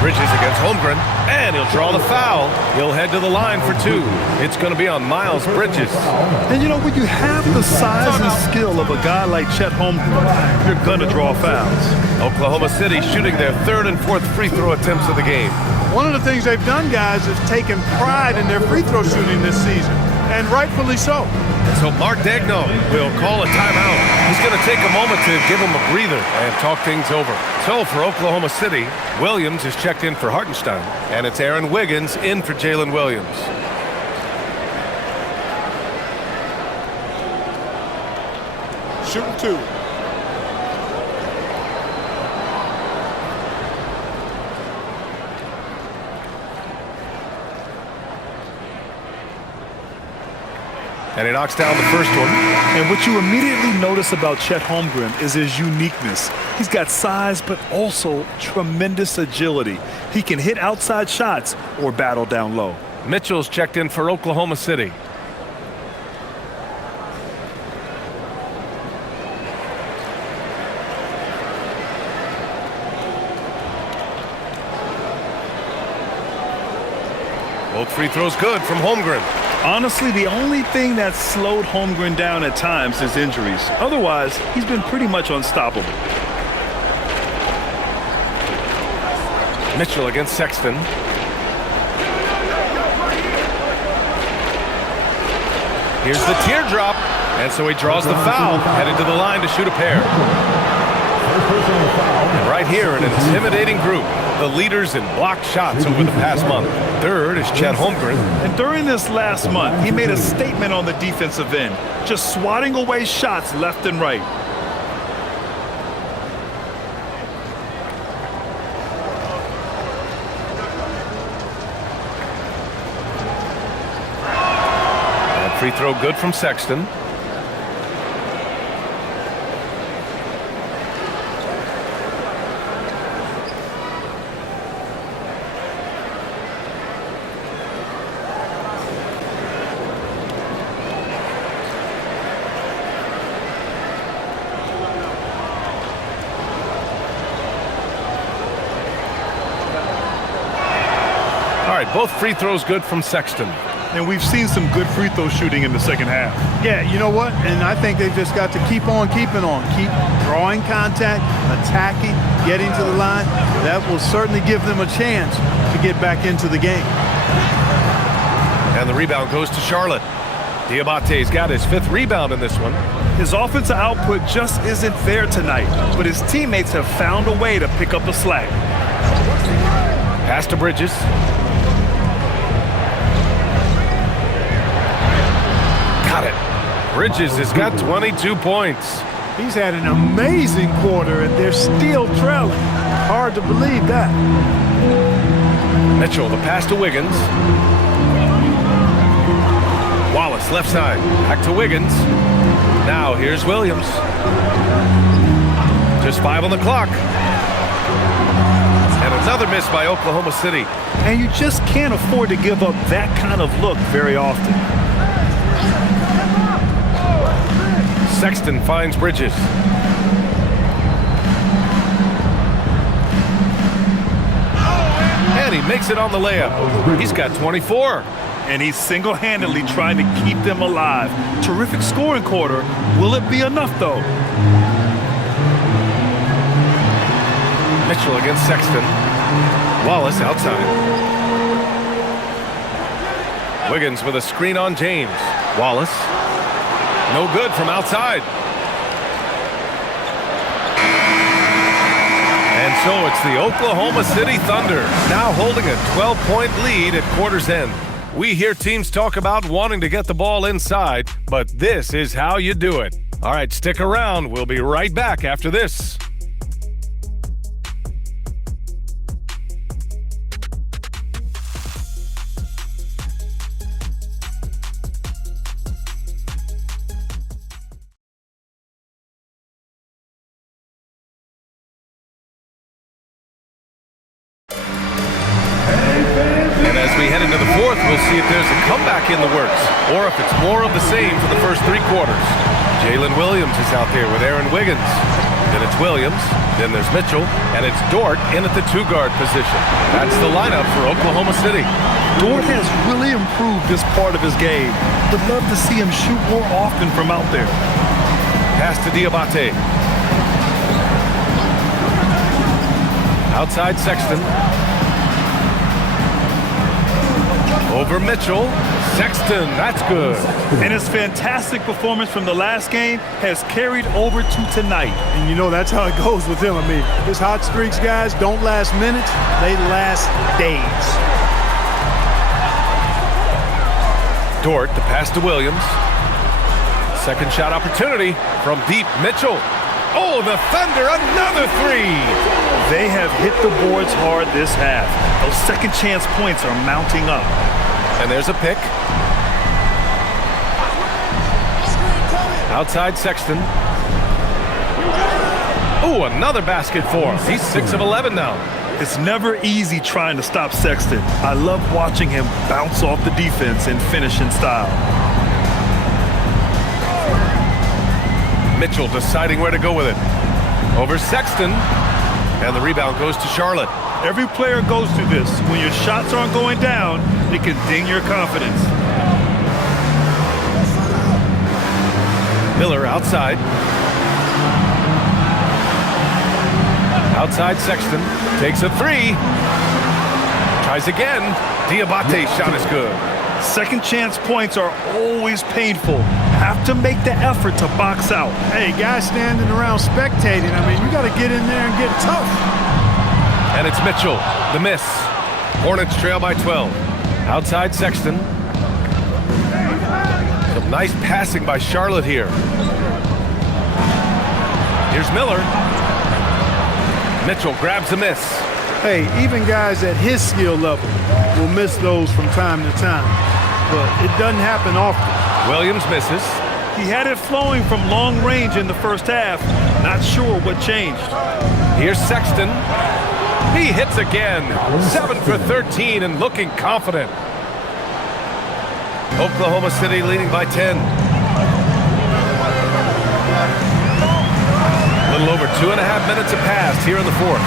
Bridges against Holmgren, and he'll draw the foul. He'll head to the line for 2. It's going to be on Miles Bridges. And you know, when you have the size and skill of a guy like Chet Holmgren, you're going to draw fouls. Oklahoma City shooting their 3rd and 4th free throw attempts of the game. One of the things they've done, guys, is taken pride in their free throw shooting this season, and rightfully so. So Mark Daigneault will call a timeout. He's going to take a moment to give him a breather and talk things over. So for Oklahoma City, Williams is checked in for Hartenstein, and it's Aaron Wiggins in for Jalen Williams. Shooting 2. And he knocks down the first one. And what you immediately notice about Chet Holmgren is his uniqueness. He's got size, but also tremendous agility. He can hit outside shots or battle down low. Mitchell's checked in for Oklahoma City. Both free throws good from Holmgren. Honestly, the only thing that slowed Holmgren down at times is injuries. Otherwise, he's been pretty much unstoppable. Mitchell against Sexton. Here's the teardrop, and so he draws the foul, headed to the line to shoot a pair. And right here, an intimidating group, the leaders in blocked shots over the past month. Third is Chet Holmgren. And during this last month, he made a statement on the defensive end, just swatting away shots left and right. Free throw good from Sexton. All right, both free throws good from Sexton. And we've seen some good free throw shooting in the second half. Yeah, you know what? And I think they've just got to keep on keeping on. Keep drawing contact, attacking, getting to the line. That will certainly give them a chance to get back into the game. And the rebound goes to Charlotte. Diabate's got his 5th rebound in this one. His offensive output just isn't there tonight, but his teammates have found a way to pick up the slack. Pass to Bridges. Got it. Bridges has got 22 points. He's had an amazing quarter, and they're still trailing. Hard to believe that. Mitchell, the pass to Wiggins. Wallace, left side. Back to Wiggins. Now here's Williams. Just 5 on the clock. And another miss by Oklahoma City. And you just can't afford to give up that kind of look very often. Sexton finds Bridges. And he makes it on the layup. He's got 24. And he's single-handedly trying to keep them alive. Terrific scoring quarter. Will it be enough, though? Mitchell against Sexton. Wallace outside. Wiggins with a screen on James. Wallace. No good from outside. And so it's the Oklahoma City Thunder now holding a 12-point lead at quarter's end. We hear teams talk about wanting to get the ball inside, but this is how you do it. All right, stick around. We'll be right back after this. We'll see if there's a comeback in the works, or if it's more of the same for the first 3 quarters. Jalen Williams is out there with Aaron Wiggins. Then it's Williams, then there's Mitchell, and it's Dort in at the 2-guard position. That's the lineup for Oklahoma City. Dort has really improved this part of his game. Would love to see him shoot more often from out there. Pass to Diabate. Outside Sexton. Over Mitchell. Sexton, that's good. And his fantastic performance from the last game has carried over to tonight. And you know, that's how it goes with him. I mean, his hot streaks, guys, don't last minutes. They last days. Dort, the pass to Williams. Second shot opportunity from deep. Mitchell. Oh, the Thunder, another 3. They have hit the boards hard this half. Those second chance points are mounting up. And there's a pick. Outside Sexton. Oh, another basket for him. He's 6 of 11 now. It's never easy trying to stop Sexton. I love watching him bounce off the defense and finish in style. Mitchell deciding where to go with it. Over Sexton. And the rebound goes to Charlotte. Every player goes through this. When your shots aren't going down, it can ding your confidence. Miller outside. Outside Sexton. Takes a three. Tries again. Diabate's shot is good. Second chance points are always painful. Have to make the effort to box out. Hey, guys standing around spectating, I mean, you got to get in there and get tough. And it's Mitchell, the miss. Hornets trail by 12. Outside Sexton. Some nice passing by Charlotte here. Here's Miller. Mitchell grabs the miss. Hey, even guys at his skill level will miss those from time to time, but it doesn't happen often. Williams misses. He had it flowing from long range in the first half. Not sure what changed. Here's Sexton. He hits again. 7 for 13 and looking confident. Oklahoma City leading by 10. A little over 2.5 minutes have passed here in the fourth.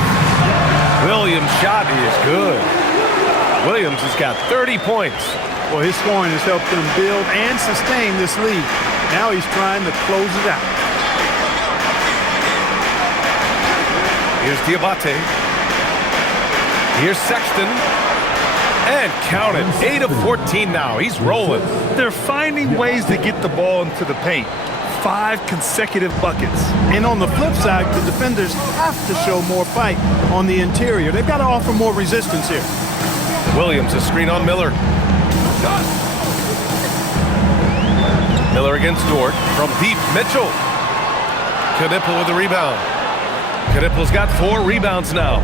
Williams' shot is good. Williams has got 30 points. Well, his scoring has helped them build and sustain this lead. Now he's trying to close it out. Here's Diabate. Here's Sexton. And count it. 8 of 14 now. He's rolling. They're finding ways to get the ball into the paint. 5 consecutive buckets. And on the flip side, the defenders have to show more fight on the interior. They've got to offer more resistance here. Williams, a screen on Miller. Miller against Dort. From deep, Mitchell. Knipple with the rebound. Knipple's got 4 rebounds now.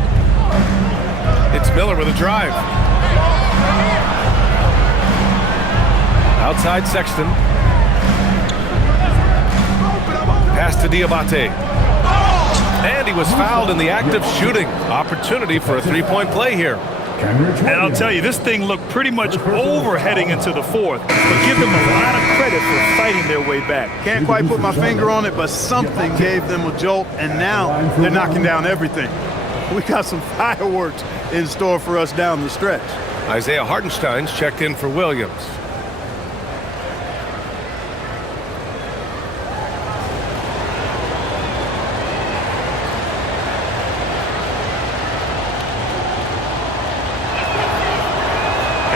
It's Miller with a drive. Outside Sexton. Pass to Diabate. And he was fouled in the act of shooting. Opportunity for a three-point play here. And I'll tell you, this thing looked pretty much over heading into the fourth. But give them a lot of credit for fighting their way back. Can't quite put my finger on it, but something gave them a jolt, and now they're knocking down everything. We got some fireworks in store for us down the stretch. Isaiah Hartenstein's checked in for Williams.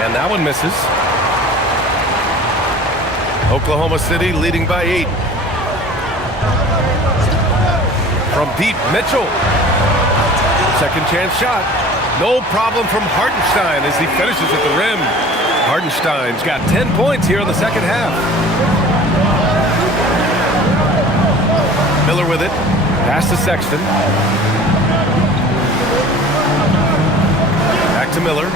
And that one misses. Oklahoma City leading by 8. From deep, Mitchell. Second chance shot. No problem from Hartenstein as he finishes at the rim. Hartenstein's got 10 points here in the second half. Miller with it. Pass to Sexton. Back to Miller.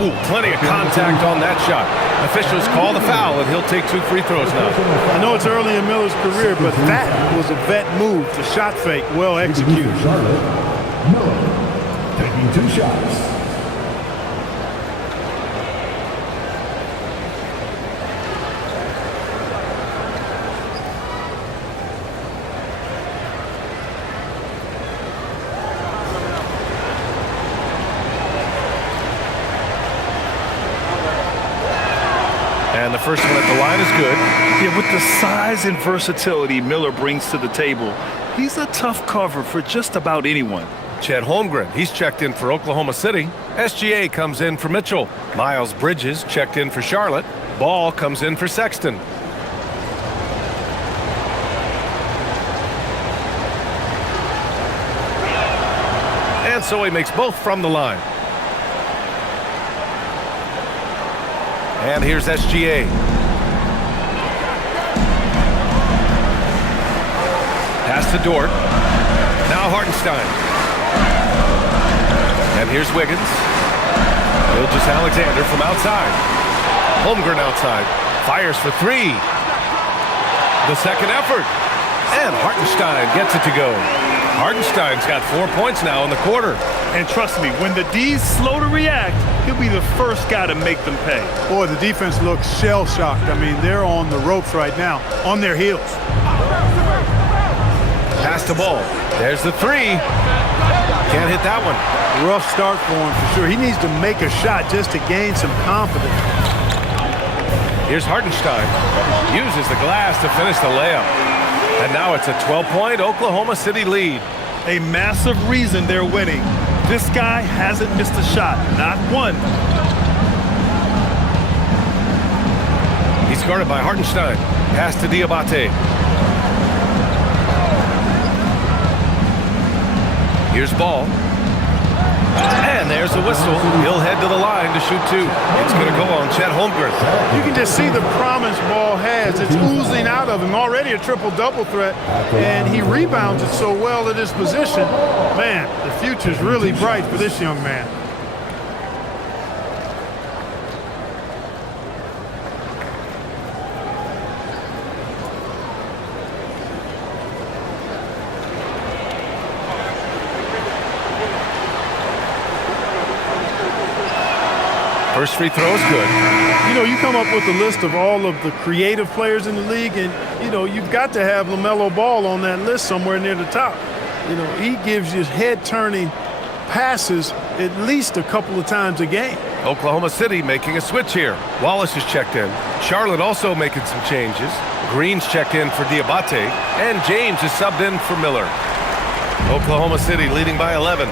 Oh, plenty of contact on that shot. Officials call the foul, and he'll take 2 free throws now. I know it's early in Miller's career, but that was a vet move. The shot fake, well executed. Miller taking 2 shots. And the first one at the line is good. Yeah, with the size and versatility Miller brings to the table, he's a tough cover for just about anyone. Chet Holmgren, he's checked in for Oklahoma City. SGA comes in for Mitchell. Miles Bridges checked in for Charlotte. Ball comes in for Sexton. And so he makes both from the line. And here's SGA. Pass to Dort. Now Hartenstein. And here's Wiggins. Gilgeous-Alexander from outside. Holmgren outside. Fires for 3. The second effort. And Hartenstein gets it to go. Hartenstein's got 4 points now in the quarter. And trust me, when the D's slow to react, he'll be the first guy to make them pay. Boy, the defense looks shell-shocked. I mean, they're on the ropes right now, on their heels. Pass the ball. There's the 3. Can't hit that one. Rough start for him for sure. He needs to make a shot just to gain some confidence. Here's Hartenstein. Uses the glass to finish the layup. And now it's a 12-point Oklahoma City lead. A massive reason they're winning. This guy hasn't missed a shot, not one. He's guarded by Hartenstein. Pass to Diabate. Here's Ball. And there's a whistle. He'll head to the line to shoot two. It's going to go on Chet Holmgren. You can just see the promise Ball has. It's oozing out of him. Already a triple-double threat, and he rebounds it so well at his position. Man, the future's really bright for this young man. First free throw is good. You know, you come up with a list of all of the creative players in the league, and, you know, you've got to have LaMelo Ball on that list somewhere near the top. You know, he gives you head-turning passes at least a couple of times a game. Oklahoma City making a switch here. Wallace is checked in. Charlotte also making some changes. Green's checked in for Diabate, and James is subbed in for Miller. Oklahoma City leading by 11.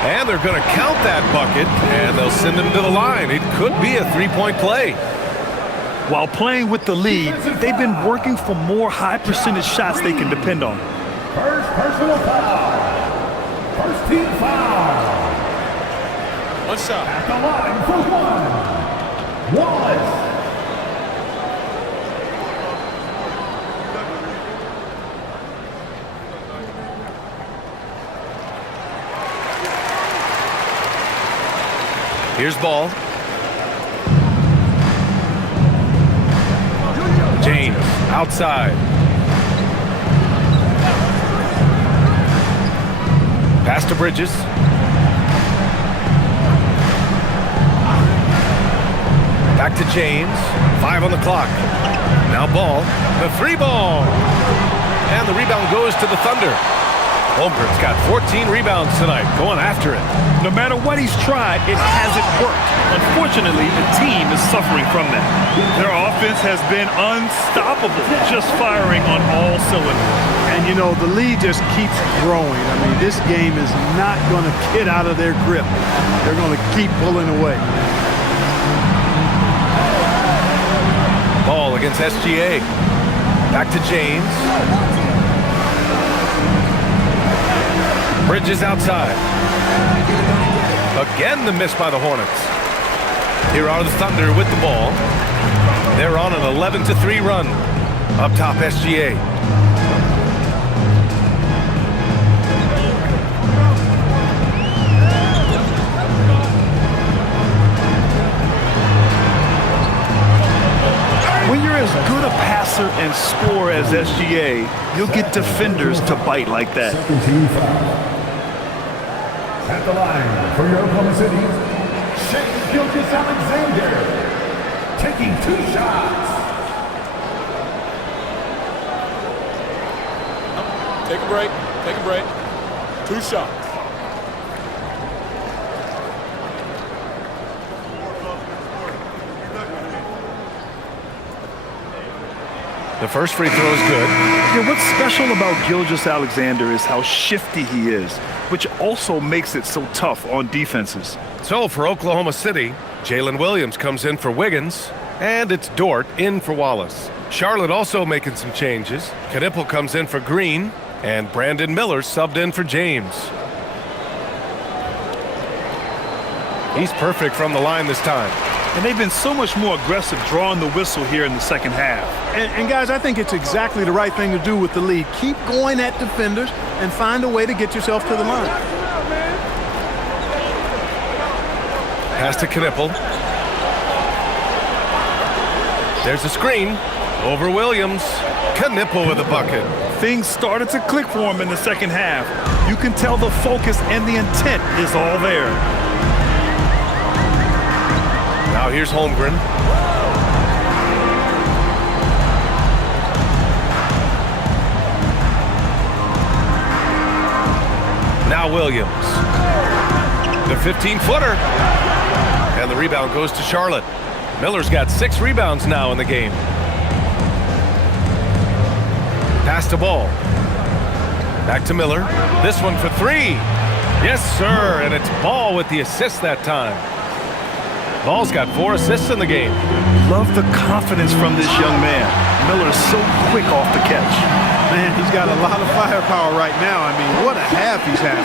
And they're going to count that bucket, and they'll send him to the line. It could be a three-point play. While playing with the lead, they've been working for more high-percentage shots they can depend on. First personal foul. First team foul. One shot. At the line for one. Wallace. Here's Ball. James outside. Pass to Bridges. Back to James. 5 on the clock. Now Ball. The three ball. And the rebound goes to the Thunder. Holmgren's got 14 rebounds tonight, going after it. No matter what he's tried, it hasn't worked. Unfortunately, the team is suffering from that. Their offense has been unstoppable, just firing on all cylinders. And, you know, the lead just keeps growing. I mean, this game is not going to get out of their grip. They're going to keep pulling away. Ball against SGA. Back to James. Bridges outside. Again, the miss by the Hornets. Here are the Thunder with the ball. They're on an 11-3 run. Up top, SGA. When you're as good a passer and scorer as SGA, you'll get defenders to bite like that. Second team foul. At the line for your Oklahoma City, Shea Gilgeous-Alexander, taking 2 shots. Take a break. Take a break. 2 shots. The first free throw is good. Yeah, what's special about Gilgeous-Alexander is how shifty he is, which also makes it so tough on defenses. So for Oklahoma City, Jalen Williams comes in for Wiggins, and it's Dort in for Wallace. Charlotte also making some changes. Knipple comes in for Green, and Brandon Miller subbed in for James. He's perfect from the line this time. And they've been so much more aggressive drawing the whistle here in the second half. And guys, I think it's exactly the right thing to do with the lead. Keep going at defenders and find a way to get yourself to the line. Pass to Knipple. There's a screen over Williams. Knipple with a bucket. Things started to click for him in the second half. You can tell the focus and the intent is all there. Now here's Holmgren. Now Williams. The 15-footer. And the rebound goes to Charlotte. Miller's got 6 rebounds now in the game. Pass to Ball. Back to Miller. This one for 3. Yes, sir. And it's Ball with the assist that time. Ball's got 4 assists in the game. Love the confidence from this young man. Miller's so quick off the catch. Man, he's got a lot of firepower right now. I mean, what a half he's having.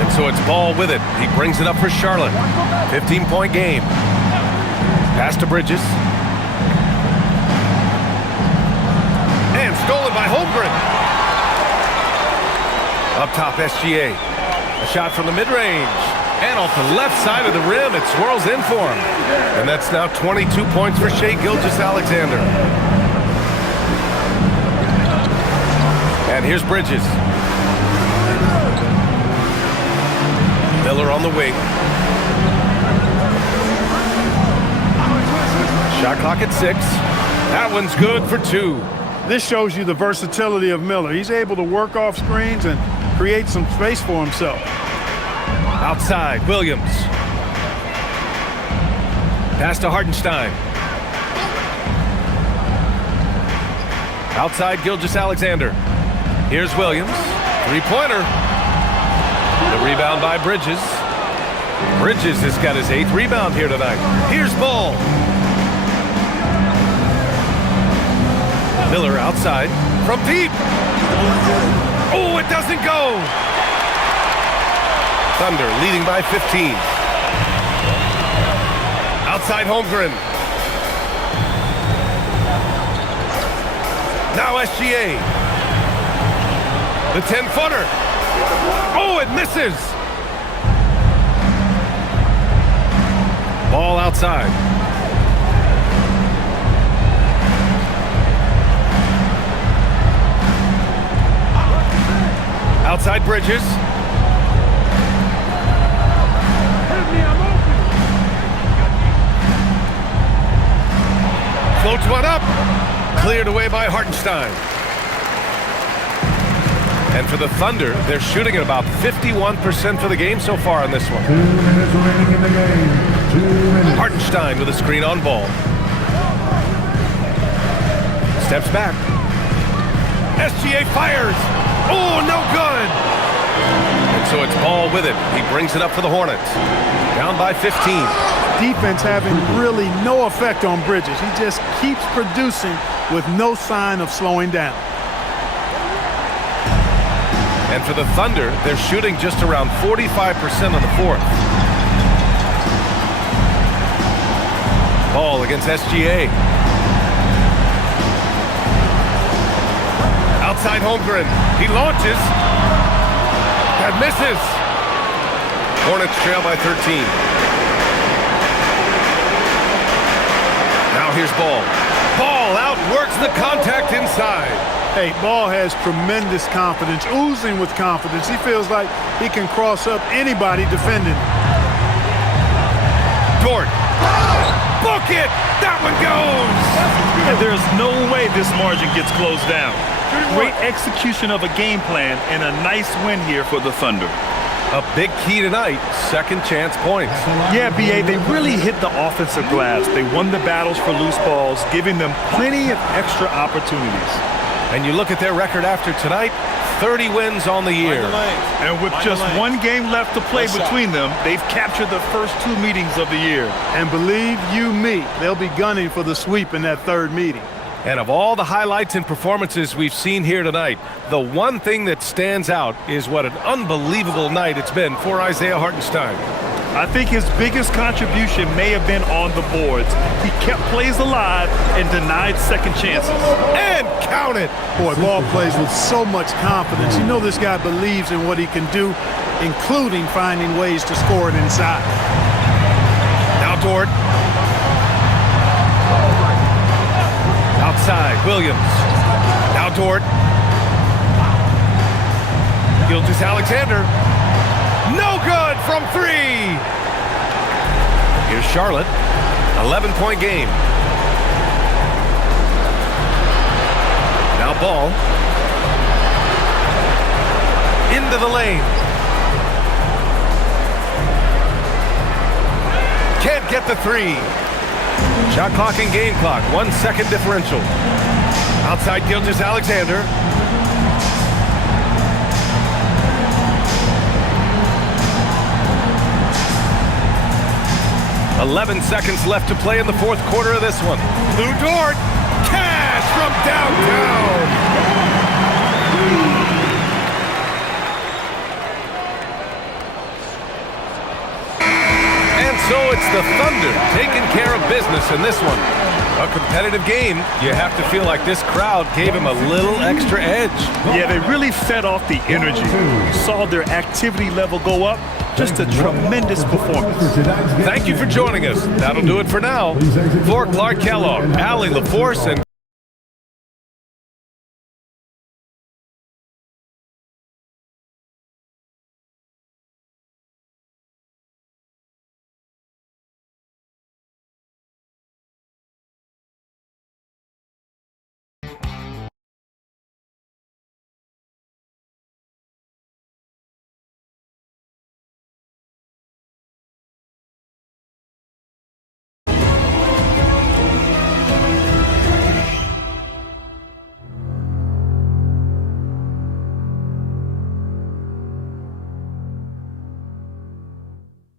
And so it's Ball with it. He brings it up for Charlotte. 15-point game. Pass to Bridges. And stolen by Holmgren. Up top, SGA. A shot from the mid-range. And off the left side of the rim, it swirls in for him. And that's now 22 points for Shai Gilgeous-Alexander. And here's Bridges. Miller on the wing. Shot clock at 6. That one's good for 2. This shows you the versatility of Miller. He's able to work off screens and create some space for himself. Outside, Williams. Pass to Hartenstein. Outside, Gilgeous-Alexander. Here's Williams. 3-pointer. The rebound by Bridges. Bridges has got his 8th rebound here tonight. Here's Ball. Miller outside from deep. Oh, it doesn't go. Thunder leading by 15. Outside Holmgren. Now SGA. The 10-footer. Oh, it misses. Ball outside. Outside Bridges. Floats one up. Cleared away by Hartenstein. And for the Thunder, they're shooting at about 51% for the game so far on this one. 2 minutes remaining in the game. 2 minutes. Hartenstein with a screen on Ball. Steps back. SGA fires. Oh, no good. And so it's Ball with it. He brings it up for the Hornets. Down by 15. Defense having really no effect on Bridges. He just keeps producing with no sign of slowing down. And for the Thunder, they're shooting just around 45% on the 4th. Ball against SGA. Outside Holmgren. He launches. That misses. Hornets trail by 13. Now here's Ball. Ball outworks the contact inside. Hey, Ball has tremendous confidence, oozing with confidence. He feels like he can cross up anybody defending. Dort. Book it! That one goes! And there's no way this margin gets closed down. Great execution of a game plan and a nice win here for the Thunder. A big key tonight, second chance points. Yeah, B.A., they really hit the offensive glass. They won the battles for loose balls, giving them plenty of extra opportunities. And you look at their record after tonight, 30 wins on the year. And with just one game left to play between them, they've captured the first 2 meetings of the year. And believe you me, they'll be gunning for the sweep in that 3rd meeting. And of all the highlights and performances we've seen here tonight, the one thing that stands out is what an unbelievable night it's been for Isaiah Hartenstein. I think his biggest contribution may have been on the boards. He kept plays alive and denied second chances. And count it! Boy, Ball plays with so much confidence. You know this guy believes in what he can do, including finding ways to score it inside. Now Dort. Outside, Williams. Now Dort. Gilgeous-Alexander. No good from 3. Here's Charlotte. 11-point game. Now Ball. Into the lane. Can't get the three. Shot clock and game clock. 1 second differential. Outside Gilgeous-Alexander. "11 seconds left to play in the fourth quarter of this one. Lou Dort, cash from downtown. And so it's the Thunder taking care of business in this one. A competitive game. You have to feel like this crowd gave him a little extra edge. Yeah, they really fed off the energy. You saw their activity level go up. Just a tremendous performance. Thank you for joining us. That'll do it for now. For Clark Kellogg, Allie LaForce, and